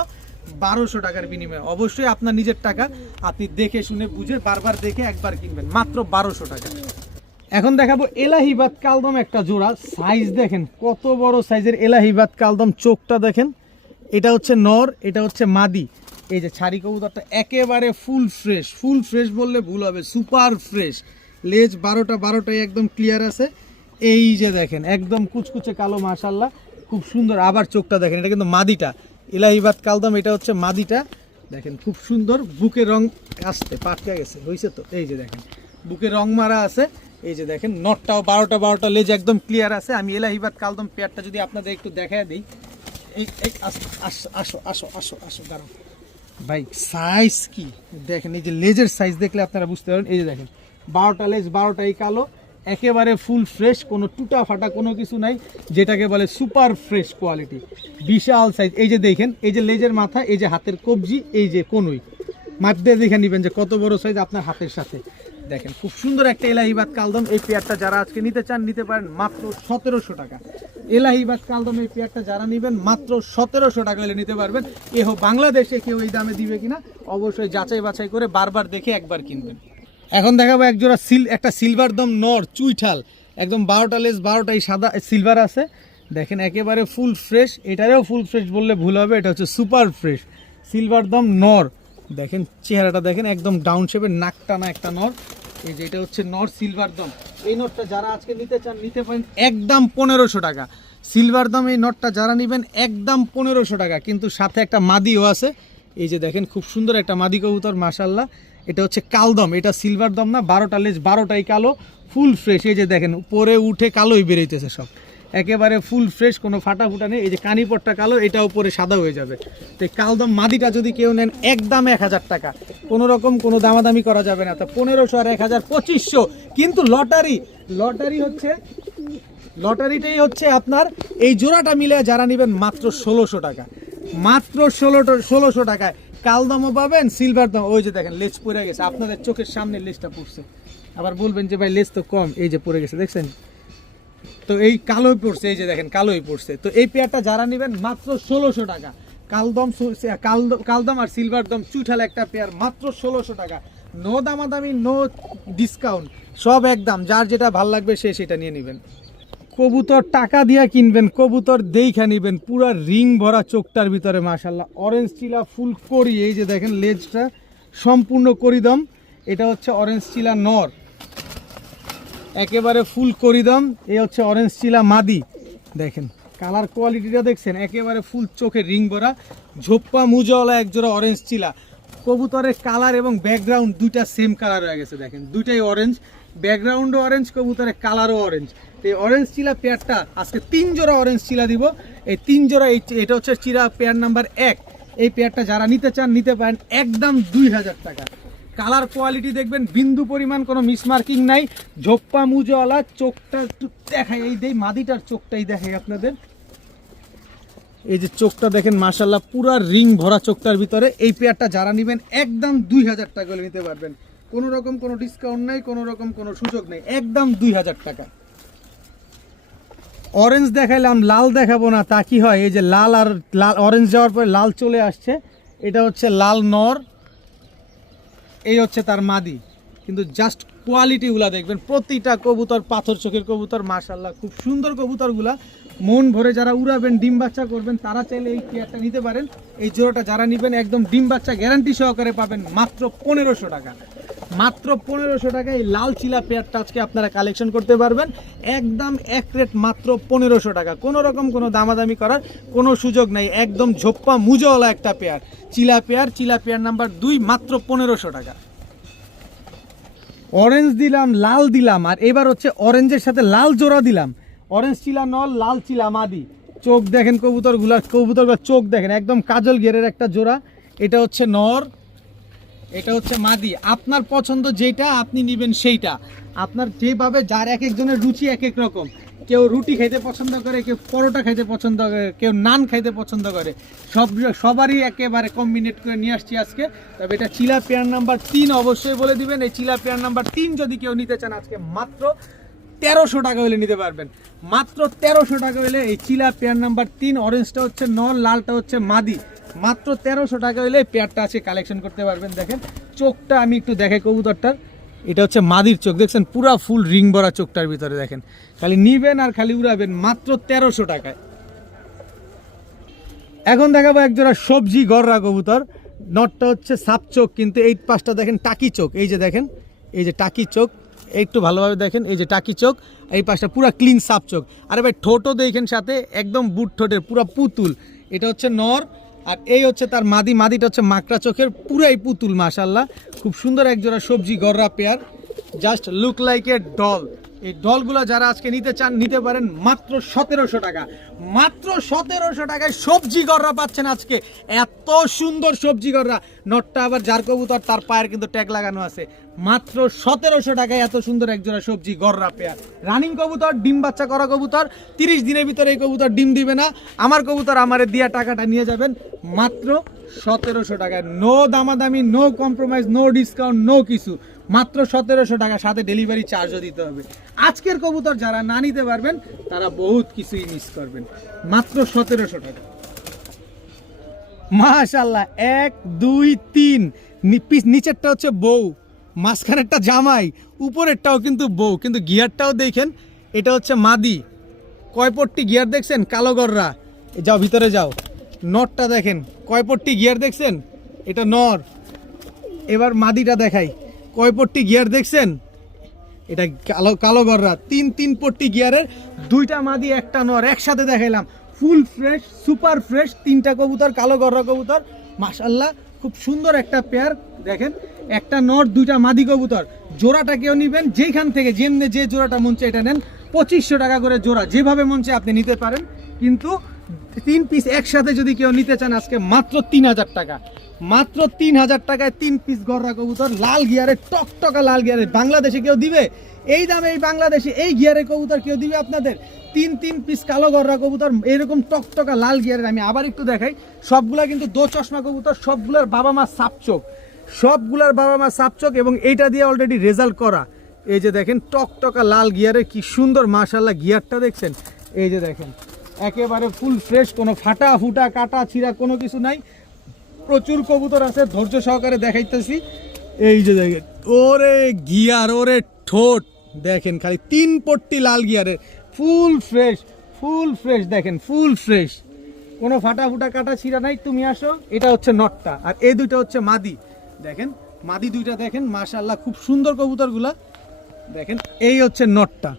1200 টাকার বিনিময়ে। অবশ্যই আপনার নিজের টাকা, আপনি দেখে শুনে বুঝে বারবার দেখে একবার কিনবেন, মাত্র 1200 টাকা। এখন দেখাবো এলাহিবাদ কালদম একটা জোড়া। সাইজ দেখেন কত বড় সাইজের এলাহিবাদ কালদম, চোখটা দেখেন। এটা হচ্ছে নর, এটা হচ্ছে মাদি। এই যে ছাড়ি কবুতরটা একেবারে ফুল ফ্রেশ, ফুল ফ্রেশ বললে ভুল হবে, সুপার ফ্রেশ। লেজ 12টাই একদম ক্লিয়ার আছে। এই যে দেখেন একদম কুচকুচে কালো, মাশাল্লাহ খুব সুন্দর। আবার চোখটা দেখেন, এটা কিন্তু মাদিটা, এলাহিবাদ কালদম এটা হচ্ছে মাদিটা। দেখেন খুব সুন্দর, বুকে রং আসতে পাটকা গেছে, হয়েছে তো। এই যে দেখেন বুকে রং মারা আছে। এই যে দেখেন নটটাও 12টা লেজ একদম ক্লিয়ার আছে। আমি এলাহিবাদ কালদম পেয়ারটা যদি আপনাদের একটু দেখায় দিই, এই আসো আসো আসো আসো আসো দাঁড়াও ভাই, সাইজ কি দেখেন, এই যে লেজের সাইজ দেখলে আপনারা বুঝতে পারবেন। এই যে দেখেন 12টা লেজ, 12টাই কালো, একেবারে ফুল ফ্রেশ, কোনো টুটা ফাটা কোনো কিছু নাই, যেটাকে বলে সুপার ফ্রেশ কোয়ালিটি। বিশাল সাইজ। এই যে দেখেন, এই যে লেজের মাথা, এই যে হাতের কবজি, এই যে কনুই, মাঠ দিয়ে দেখে নেবেন যে কত বড় সাইজ আপনার হাতের সাথে। দেখেন খুব সুন্দর একটা এলাহিবাদ কালদম। এই পেয়ারটা যারা আজকে নিতে চান নিতে পারেন মাত্র 1700 টাকা। এলাহিবাদ কালদম এই পেয়ারটা যারা নেবেন মাত্র 1700 টাকা হলে নিতে পারবেন। এহ বাংলাদেশে কেউ এই দামে দিবে কিনা অবশ্যই যাচাই বাছাই করে বারবার দেখে একবার কিনবেন। এখন দেখাবো একজোড়া একটা সিলভার দম নর চুইঠাল, একদম 12টা লেজ, 12টাই সাদা সিলভার আছে। দেখেন একেবারে ফুল ফ্রেশ, এটারেও ফুল ফ্রেশ বললে ভুল হবে, এটা হচ্ছে সুপার ফ্রেশ সিলভার দম নর। দেখেন চেহারাটা দেখেন, একদম ডাউন শেপের, নাক টানা একটা নর। এই যে এটা হচ্ছে নর সিলভার দম। এই নটটা যারা আজকে নিতে চান নিতে পারেন একদম 1500 টাকা। সিলভার দম এই নটটা যারা নেবেন একদম 1500 টাকা, কিন্তু সাথে একটা মাদিও আছে। এই যে দেখেন খুব সুন্দর একটা মাদি কবুতর, মাশাল্লাহ। এটা হচ্ছে কালদম, এটা সিলভার দম না। 12টা লেজ, 12টাই কালো, ফুল ফ্রেশ। এই যে দেখেন উপরে উঠে কালোই বেরোইতেছে সব, একেবারে ফুল ফ্রেশ, কোনো ফাটা ফুটা নেই। এই যে কানিপটটা কালো, এটা উপরে সাদা হয়ে যাবে। তো কালদম মাদিটা যদি কেউ নেন একদম 1000 টাকা, কোনো রকম কোনো দামাদামি করা যাবে না। তা 1500 আর 1000 2500। কিন্তু লটারিটাই হচ্ছে আপনার এই জোড়াটা মিলে যারা নেবেন মাত্র 1600 টাকা, মাত্র 1600 টাকায় কালদমও পাবেন, সিলভার দম। ওই যে দেখেন লেজ পড়ে গেছে, আপনাদের চোখের সামনে লেজটা পড়ছে। আবার বলবেন যে ভাই লেজ তো কম, এই যে পড়ে গেছে দেখছেন তো, এই কালোই পড়ছে, এই যে দেখেন কালোই পড়ছে। তো এই পেয়ারটা যারা নেবেন মাত্র 1600 টাকা। কালদম আর সিলভার দম চুইঠাল একটা পেয়ার মাত্র 1600 টাকা। নো দামাদামি, নো ডিসকাউন্ট, সব একদম। যার যেটা ভাল লাগবে সে সেটা নিয়ে নেবেন। কবুতর টাকা দিয়া কিনবেন, কবুতর দেইখা নিবেন। পুরা রিং ভরা চোখটার ভিতরে, মাশাল্লাহ অরেঞ্জ চিলা ফুল করি। এই যে দেখেন লেজটা সম্পূর্ণ করিদম। এটা হচ্ছে অরেঞ্জ চিলা নর, একেবারে ফুল করিদম। এই হচ্ছে অরেঞ্জ চিলা মাদি। দেখেন কালার কোয়ালিটিটা দেখছেন, একেবারে ফুল চোখে রিং ভরা, ঝোপ্পা মুজাওয়ালা একজোড়া অরেঞ্জ চিলা। কবুতরের কালার এবং ব্যাকগ্রাউন্ড দুইটা সেম কালার হয়ে গেছে। দেখেন দুইটাই অরেঞ্জ, ব্যাকগ্রাউন্ডও অরেঞ্জ, কবুতরের কালারও অরেঞ্জ। এই অরেঞ্জ চিলা পেয়ারটা আজকে 3 জোড়া অরেঞ্জ চিলা দিব। এই 3 জোড়া, এটা হচ্ছে চিরা পেয়ার নাম্বার 1। এই পেয়ারটা যারা নিতে চান নিতে পারেন একদম 2000 টাকা। কালার কোয়ালিটি দেখবেন বিন্দু পরিমাণ কোনো মিসমার্কিং নাই, ঝোপ্পা মুজওয়ালা। চোখটা দেখাই, এই দেই মাদিটার চোখটাই দেখাই আপনাদের। এই যে চোখটা দেখেন মাশাল্লাহ, পুরা রিং ভরা চোখটার ভিতরে। এই পেয়ারটা যারা নেবেন একদম 2000 টাকা করে নিতে পারবেন, কোনো রকম কোনো ডিসকাউন্ট নাই, কোনো রকম কোনো সুযোগ নেই, একদম 2000 টাকা। অরেঞ্জ দেখাইলাম, লাল দেখাবো না, তা কি হয়? এই যে লাল আর লাল, অরেঞ্জ যাওয়ার পরে লাল চলে আসছে। এটা হচ্ছে লাল নর, এই হচ্ছে তার মাদি, কিন্তু জাস্ট কোয়ালিটিগুলা দেখবেন, প্রতিটা কবুতর পাথর চোখের কবুতর মাশাআল্লাহ, খুব সুন্দর কবুতরগুলা। মন ভরে যারা উড়াবেন, ডিম বাচ্চা করবেন, তারা চাইলে এই পেয়ারটা নিতে পারেন। এই জোড়াটা যারা নেবেন একদম ডিম বাচ্চা গ্যারান্টি সহকারে পাবেন মাত্র 1500 টাকা। মাত্র 1500 টাকায় এই লাল চিলা পেয়ারটা আজকে আপনারা কালেকশন করতে পারবেন, একদম এক রেট মাত্র 1500 টাকা। কোনো রকম কোনো দামাদামি করার কোনো সুযোগ নাই, একদম ঝোপ্পা মুজোওয়ালা একটা পেয়ার, চিলা পেয়ার নাম্বার 2 মাত্র 1500 টাকা। অরেঞ্জ দিলাম, লাল দিলাম, আর এবার হচ্ছে অরেঞ্জের সাথে লাল জোড়া দিলাম। অরেঞ্জ চিলা নর, লাল চিলা মাদি। চোখ দেখেন কবুতরগুলার চোখ দেখেন, একদম কাজল গেরের একটা জোড়া। এটা হচ্ছে নর, এটা হচ্ছে মাদি। আপনার পছন্দ যেটা আপনি নেবেন সেইটা, আপনার যেভাবে, যার এক একজনের রুচি এক এক রকম। কেউ রুটি খাইতে পছন্দ করে, কেউ পরোটা খাইতে পছন্দ করে, কেউ নান খাইতে পছন্দ করে। সবারই একেবারে কম্বিনেট করে নিয়ে আসছি আজকে। তবে এটা চিলা পেয়ার নাম্বার 3 অবশ্যই বলে দিবেন। এই চিলা পেয়ার নাম্বার 3 যদি কেউ নিতে চান আজকে মাত্র 1300 টাকা হলে নিতে পারবেন। মাত্র 1300 টাকা হলে এই চিলা পেয়ার নাম্বার 3, অরেঞ্জটা হচ্ছে নর, লালটা হচ্ছে মাদি। মাত্র 1300 টাকা হলে এই পেয়ারটা আছে কালেকশন করতে পারবেন। দেখেন চোখটা আমি একটু দেখাই কবুতরটার, এটা হচ্ছে মাদির চোখ, দেখছেন পুরা ফুল রিং ভরা চোখটার ভিতরে। দেখেন খালি নিবেন আর খালি উড়াবেন মাত্র 1300 টাকায়। এখন দেখাবো একজোড়া সবজি গররা কবুতর। নটটা হচ্ছে সাপ চোখ, কিন্তু এই পাশটা দেখেন টাকি চোখ। এই যে দেখেন, এই যে টাকি চোখ, একটু ভালোভাবে দেখেন, এই যে টাকি চোখ, এই পাশটা পুরা ক্লিন সাপ চোখ। আরে ভাই ঠোঁটও দেখেন সাথে, একদম বুট ঠোঁটের পুরা পুতুল। এটা হচ্ছে নর, আর এই হচ্ছে তার মাদি। মাদিটা হচ্ছে মাকড়া চোখের, পুরাই পুতুল মাশাআল্লাহ। খুব সুন্দর একজোড়া সবজি গররা pair, just look like a doll. এই ডলগুলো যারা আজকে নিতে চান নিতে পারেন মাত্র 1700 টাকা। মাত্র 1700 টাকায় সবজি গররা পাচ্ছেন আজকে, এত সুন্দর সবজি গররা। নটটা আবার যার কবুতর তার পায়ের কিন্তু ট্যাগ লাগানো আছে। মাত্র 1700 টাকায় এত সুন্দর একজোড়া সবজি গররা পেয়ার। রানিং কবুতর, ডিম বাচ্চা করা কবুতর। 30 দিনের ভিতরে এই কবুতর ডিম দিবে না। আমার কবুতর আমারে দিয়া টাকাটা নিয়ে যাবেন মাত্র 1700 টাকায়। নো দামাদামি, no compromise, no discount, no কিছু। মাত্র 1700 টাকা, সাথে ডেলিভারি চার্জও দিতে হবে। আজকের কবুতর যারা না নিতে পারবেন তারা বহুত কিছুই মিস করবেন। মাত্র 1700 টাকা। মাশাআল্লাহ, 1 2 3 নিচেরটা হচ্ছে বউ, মাঝখানেরটা জামাই, উপরেরটাও কিন্তু বউ, কিন্তু গিয়ারটাও দেখেন। এটা হচ্ছে মাদি, কয়পট্টি গিয়ার দেখছেন, কালো গররা। যাও ভিতরে যাও। নরটা দেখেন কয়পট্টি গিয়ার দেখছেন, এটা নর। এবার মাদিটা দেখাই, কয়পট্টি গিয়ার দেখছেন, এটা কালো গররা। 3 পট্টি গিয়ারের, 2টা মাদি একটা নর একসাথে দেখাইলাম। ফুল ফ্রেশ, সুপার ফ্রেশ 3টা কবুতর, কালো গররা কবুতর মাশাআল্লাহ। খুব সুন্দর একটা পেয়ার। দেখেন একটা নর, 2টা মাদি কবুতর। জোড়াটা কেউ নিবেন যেখান থেকে, যেমনি যে জোড়াটা মন চায় এটা নেন। 2500 টাকা করে জোড়া, যেভাবে মন চায় আপনি নিতে পারেন। কিন্তু 3 পিস একসাথে যদি কেউ নিতে চান আজকে মাত্র 3000 টাকা। মাত্র 3000 টাকায় 3 পিস গররা কবুতর, লাল গিয়ারে, টকটকা লাল গিয়ারে। বাংলাদেশে কেউ দিবে এই দামে, এই বাংলাদেশে এই গিয়ারে কবুতর কেউ দিবে আপনাদের? 3 পিস কালো গররা কবুতর, এরকম টকটকা লাল গিয়ারের। আমি আবার একটু দেখাই, সবগুলা কিন্তু দো চশমা কবুতর, সবগুলার বাবা মা সাপচোক, সবগুলার বাবা মা সাপচোক, এবং এইটা দিয়ে অলরেডি রেজাল্ট করা। এই যে দেখেন টকটকা লাল গিয়ারে, কি সুন্দর মাশাআল্লাহ গিয়ারটা দেখছেন। এই যে দেখেন একেবারে ফুল ফ্রেশ, কোনো ফাটা ফুটা কাটা ছিঁড়া কোনো কিছু নাই। প্রচুর কবুতর আছে, ধৈর্য সহকারে দেখাইতেছি। এই যে দেখেন ওরে গিয়ার, ওরে ঠোঁট দেখেন, খালি 3 পট্টি লাল গিয়ারে, ফুল ফ্রেশ, ফুল ফ্রেশ। দেখেন ফুল ফ্রেশ, কোনো ফাটা ফুটা কাটা ছিঁড়া নাই। তুমি আসো। এটা হচ্ছে নটটা, আর এই 2টা হচ্ছে মাদি। দেখেন মাদি 2টা দেখেন মাশাআল্লাহ, খুব সুন্দর কবুতরগুলা। দেখেন এই হচ্ছে নটটা,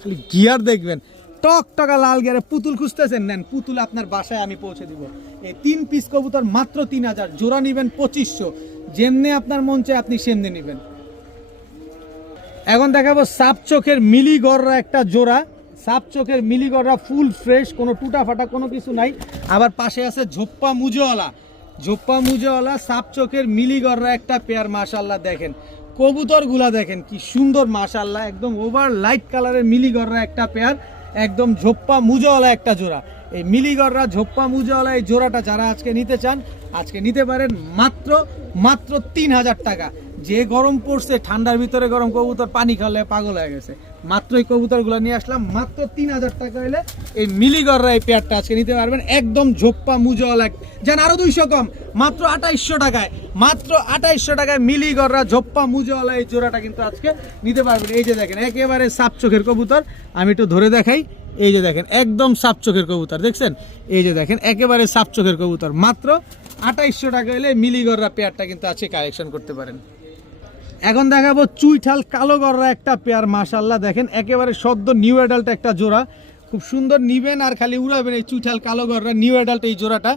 খালি গিয়ার দেখবেন, টকটকা লাল গিয়ারে। পুতুল খুঁজতেছেন, নেন পুতুল আপনার বাসায় আমি পৌঁছে দিব। এই 3 পিস কবুতর মাত্র 3000, জোড়া নিবেন 2500। যেমনি আপনার মন চায় আপনি সেমনি নেবেন। এখন দেখাবো সাপ চোখের মিলি গররা একটা জোড়া। সাপ চোখের মিলি গররা ফুল ফ্রেশ, কোনো টুটা ফাটা কোনো কিছু নাই। আবার পাশে আছে ঝোপ্পা মুজোওয়ালা, ঝোপ্পা মুজোওয়ালা সাপ চোখের মিলি গররা একটা পেয়ার। মাশাআল্লাহ দেখেন কবুতরগুলা দেখেন কি সুন্দর মাশাআল্লাহ, একদম ওভার লাইট কালারের মিলি গররা একটা পেয়ার, একদম ঝোপ্পা মুজোওয়ালা একটা জোড়া। এই মিলি গররা ঝোপ্পা মুজোওয়ালা এই জোড়াটা যারা আজকে নিতে চান আজকে নিতে পারেন মাত্র 3000 টাকা। যে গরম পড়ছে, ঠান্ডার ভিতরে গরম কবুতর পানি খালে পাগল হয়ে গেছে। মাত্র এই কবুতরগুলো নিয়ে আসলাম মাত্র 3000 টাকা হলে এই মিলিগররা এই পেয়ারটা আজকে নিতে পারবেন একদম ঝোপ্পা মুজওয়ালা যান আরো 200 কম মাত্র 2800 টাকায় মাত্র 2800 টাকায় মিলিগররা ঝোপ্পা মুজওয়ালা এই জোড়াটা কিন্তু আজকে নিতে পারবেন এই যে দেখেন একেবারে সাপ চোখের কবুতর আমি একটু ধরে দেখাই এই যে দেখেন একদম সাপ চোখের কবুতর দেখছেন এই যে দেখেন একেবারে সাপ চোখের কবুতর মাত্র 2800 টাকা হলে মিলিগররা পেয়ারটা কিন্তু আজকে কালেকশন করতে পারেন এখন দেখাবো চুইঠাল কালো গররা একটা পেয়ার মাশাআল্লাহ দেখেন একেবারে সদ্য নিউ অ্যাডাল্ট একটা জোড়া খুব সুন্দর নিবেন আর খালি উড়াবেন এই চুইঠাল কালো গররা নিউ অ্যাডাল্ট এই জোড়াটা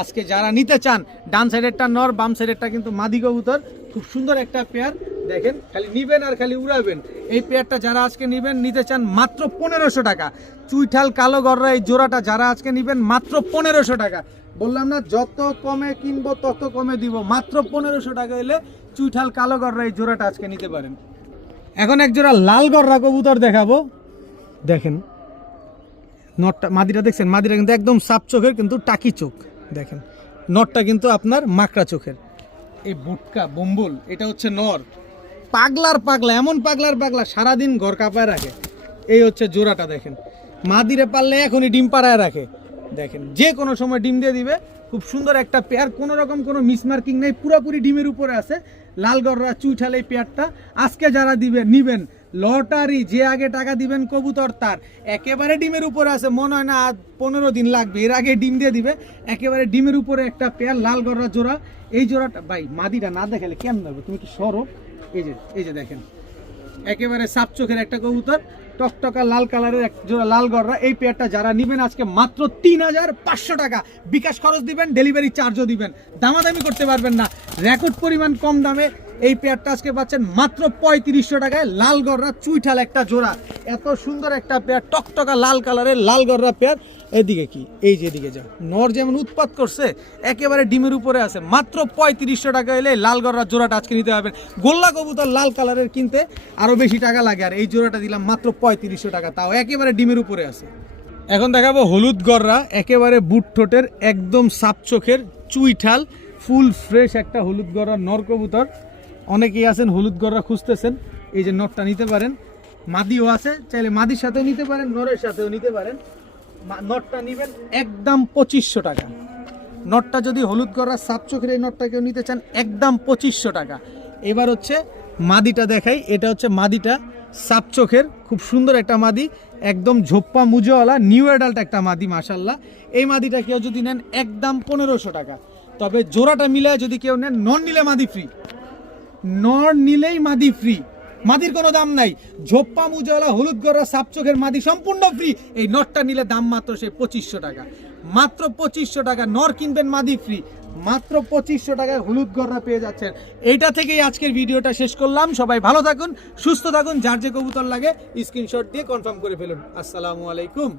আজকে যারা নিতে চান ডান সাইডেরটা নর বাম সাইডেরটা কিন্তু মাদি কবুতর খুব সুন্দর একটা পেয়ার দেখেন খালি নিবেন আর খালি উড়াবেন এই পেয়ারটা যারা আজকে নিবেন নিতে চান মাত্র 1500 টাকা চুইঠাল কালো গররা এই জোড়াটা যারা আজকে নিবেন মাত্র 1500 টাকা বললাম না যত কমে কিনবো তত কমে দিব মাত্র 1500 টাকা হলে চুইঠাল কালো গররা এই জোড়াটা আজকে নিতে পারেন এখন এক জোড়া লাল গররা কবুতর দেখাবো দেখেন নটটা মাদিটা দেখছেন মাদিটা কিন্তু একদম সাপ চোখের কিন্তু টাকি চোখ দেখেন নটটা কিন্তু আপনার মাকড়া চোখের এই বুটকা বম্বুল এটা হচ্ছে নর পাগলার পাগলা এমন পাগলার পাগলা সারাদিন ঘর কাঁপায় রাখে এই হচ্ছে জোড়াটা দেখেন মাদিরে পারলে এখনই ডিম পাড়ায় রাখে দেখেন যে কোনো সময় ডিম দিয়ে দিবে খুব সুন্দর একটা পেয়ার কোনো রকম কোনো মিসমার্কিং নেই পুরোপুরি ডিমের উপরে আছে লাল গররা চুইঠাল এই পেয়ারটা আজকে যারা দিবেন নিবেন লটারি যে আগে টাকা দিবেন কবুতর তার একেবারে ডিমের উপরে আছে মনে হয় না 15 দিন লাগবে এর আগে ডিম দিয়ে দিবে একেবারে ডিমের উপরে একটা পেয়ার লাল গররা জোড়া এই জোড়াটা ভাই মাদিটা না দেখালে কেমন হবে তুমি কি সরো এই যে দেখেন একেবারে সাপ চোখের একটা কবুতর টকটকা লাল কালারের এক জোড়া লাল গররা এই পেয়ারটা যারা নিবেন আজকে মাত্র 3500 টাকা বিকাশ খরচ দিবেন ডেলিভারি চার্জও দিবেন দামাদামি করতে পারবেন না রেকর্ড পরিমাণ কম দামে এই পেয়ারটা আজকে পাচ্ছেন মাত্র 3500 টাকায় লাল গররা চুইঠাল একটা জোড়া এত সুন্দর একটা পেয়ার টকটকা লাল কালারের লাল গররা পেয়ার এদিকে কি এই যে এদিকে যাও নর যেমন উৎপাত করছে একেবারে ডিমের উপরে আছে মাত্র 3500 টাকা এলে লাল গররা জোড়াটা আজকে নিতে পারবেন গোল্লা কবুতর লাল কালারের কিনতে আরো বেশি টাকা লাগে আর এই জোড়াটা দিলাম মাত্র 3500 টাকা তাও একেবারে ডিমের উপরে আছে এখন দেখাবো হলুদ গররা একেবারে বুট ঠোঁটের একদম সাপ চোখের চুইঠাল ফুল ফ্রেশ একটা হলুদ গররা নর কবুতর অনেকেই আছেন হলুদ গররা খুঁজতেছেন এই যে নটটা নিতে পারেন মাদিও আছে চাইলে মাদির সাথেও নিতে পারেন নরের সাথেও নিতে পারেন নটটা নেবেন একদম 2500 টাকা নটটা যদি হলুদ গররা সাপ চোখের এই নটটা কেউ নিতে চান একদম 2500 টাকা এবার হচ্ছে মাদিটা দেখাই এটা হচ্ছে মাদিটা সাপ চোখের খুব সুন্দর একটা মাদি একদম ঝোপ্পা মুজওয়ালা নিউ অ্যাডাল্ট একটা মাদি মাশাল্লাহ এই মাদিটা কেউ যদি নেন একদম 1500 টাকা তবে জোড়াটা মিলায় যদি কেউ নেন নন নিলে মাদি ফ্রি নর নিলেই মাদি ফ্রি মাদির কোনো দাম নাই ঝোপ্পা মুজওয়ালা হলুদ গররা সাপ চোখের মাদি সম্পূর্ণ ফ্রি এই নটটা নিলে দাম মাত্র সেই 2500 টাকা মাত্র 2500 টাকা নর কিনবেন মাদি ফ্রি মাত্র 2500 টাকায় হলুদ গররা পেয়ে যাচ্ছেন এইটা থেকেই আজকের ভিডিওটা শেষ করলাম সবাই ভালো থাকুন সুস্থ থাকুন যার যে কবুতর লাগে স্ক্রিনশট দিয়ে কনফার্ম করে ফেলুন আসসালামু আলাইকুম।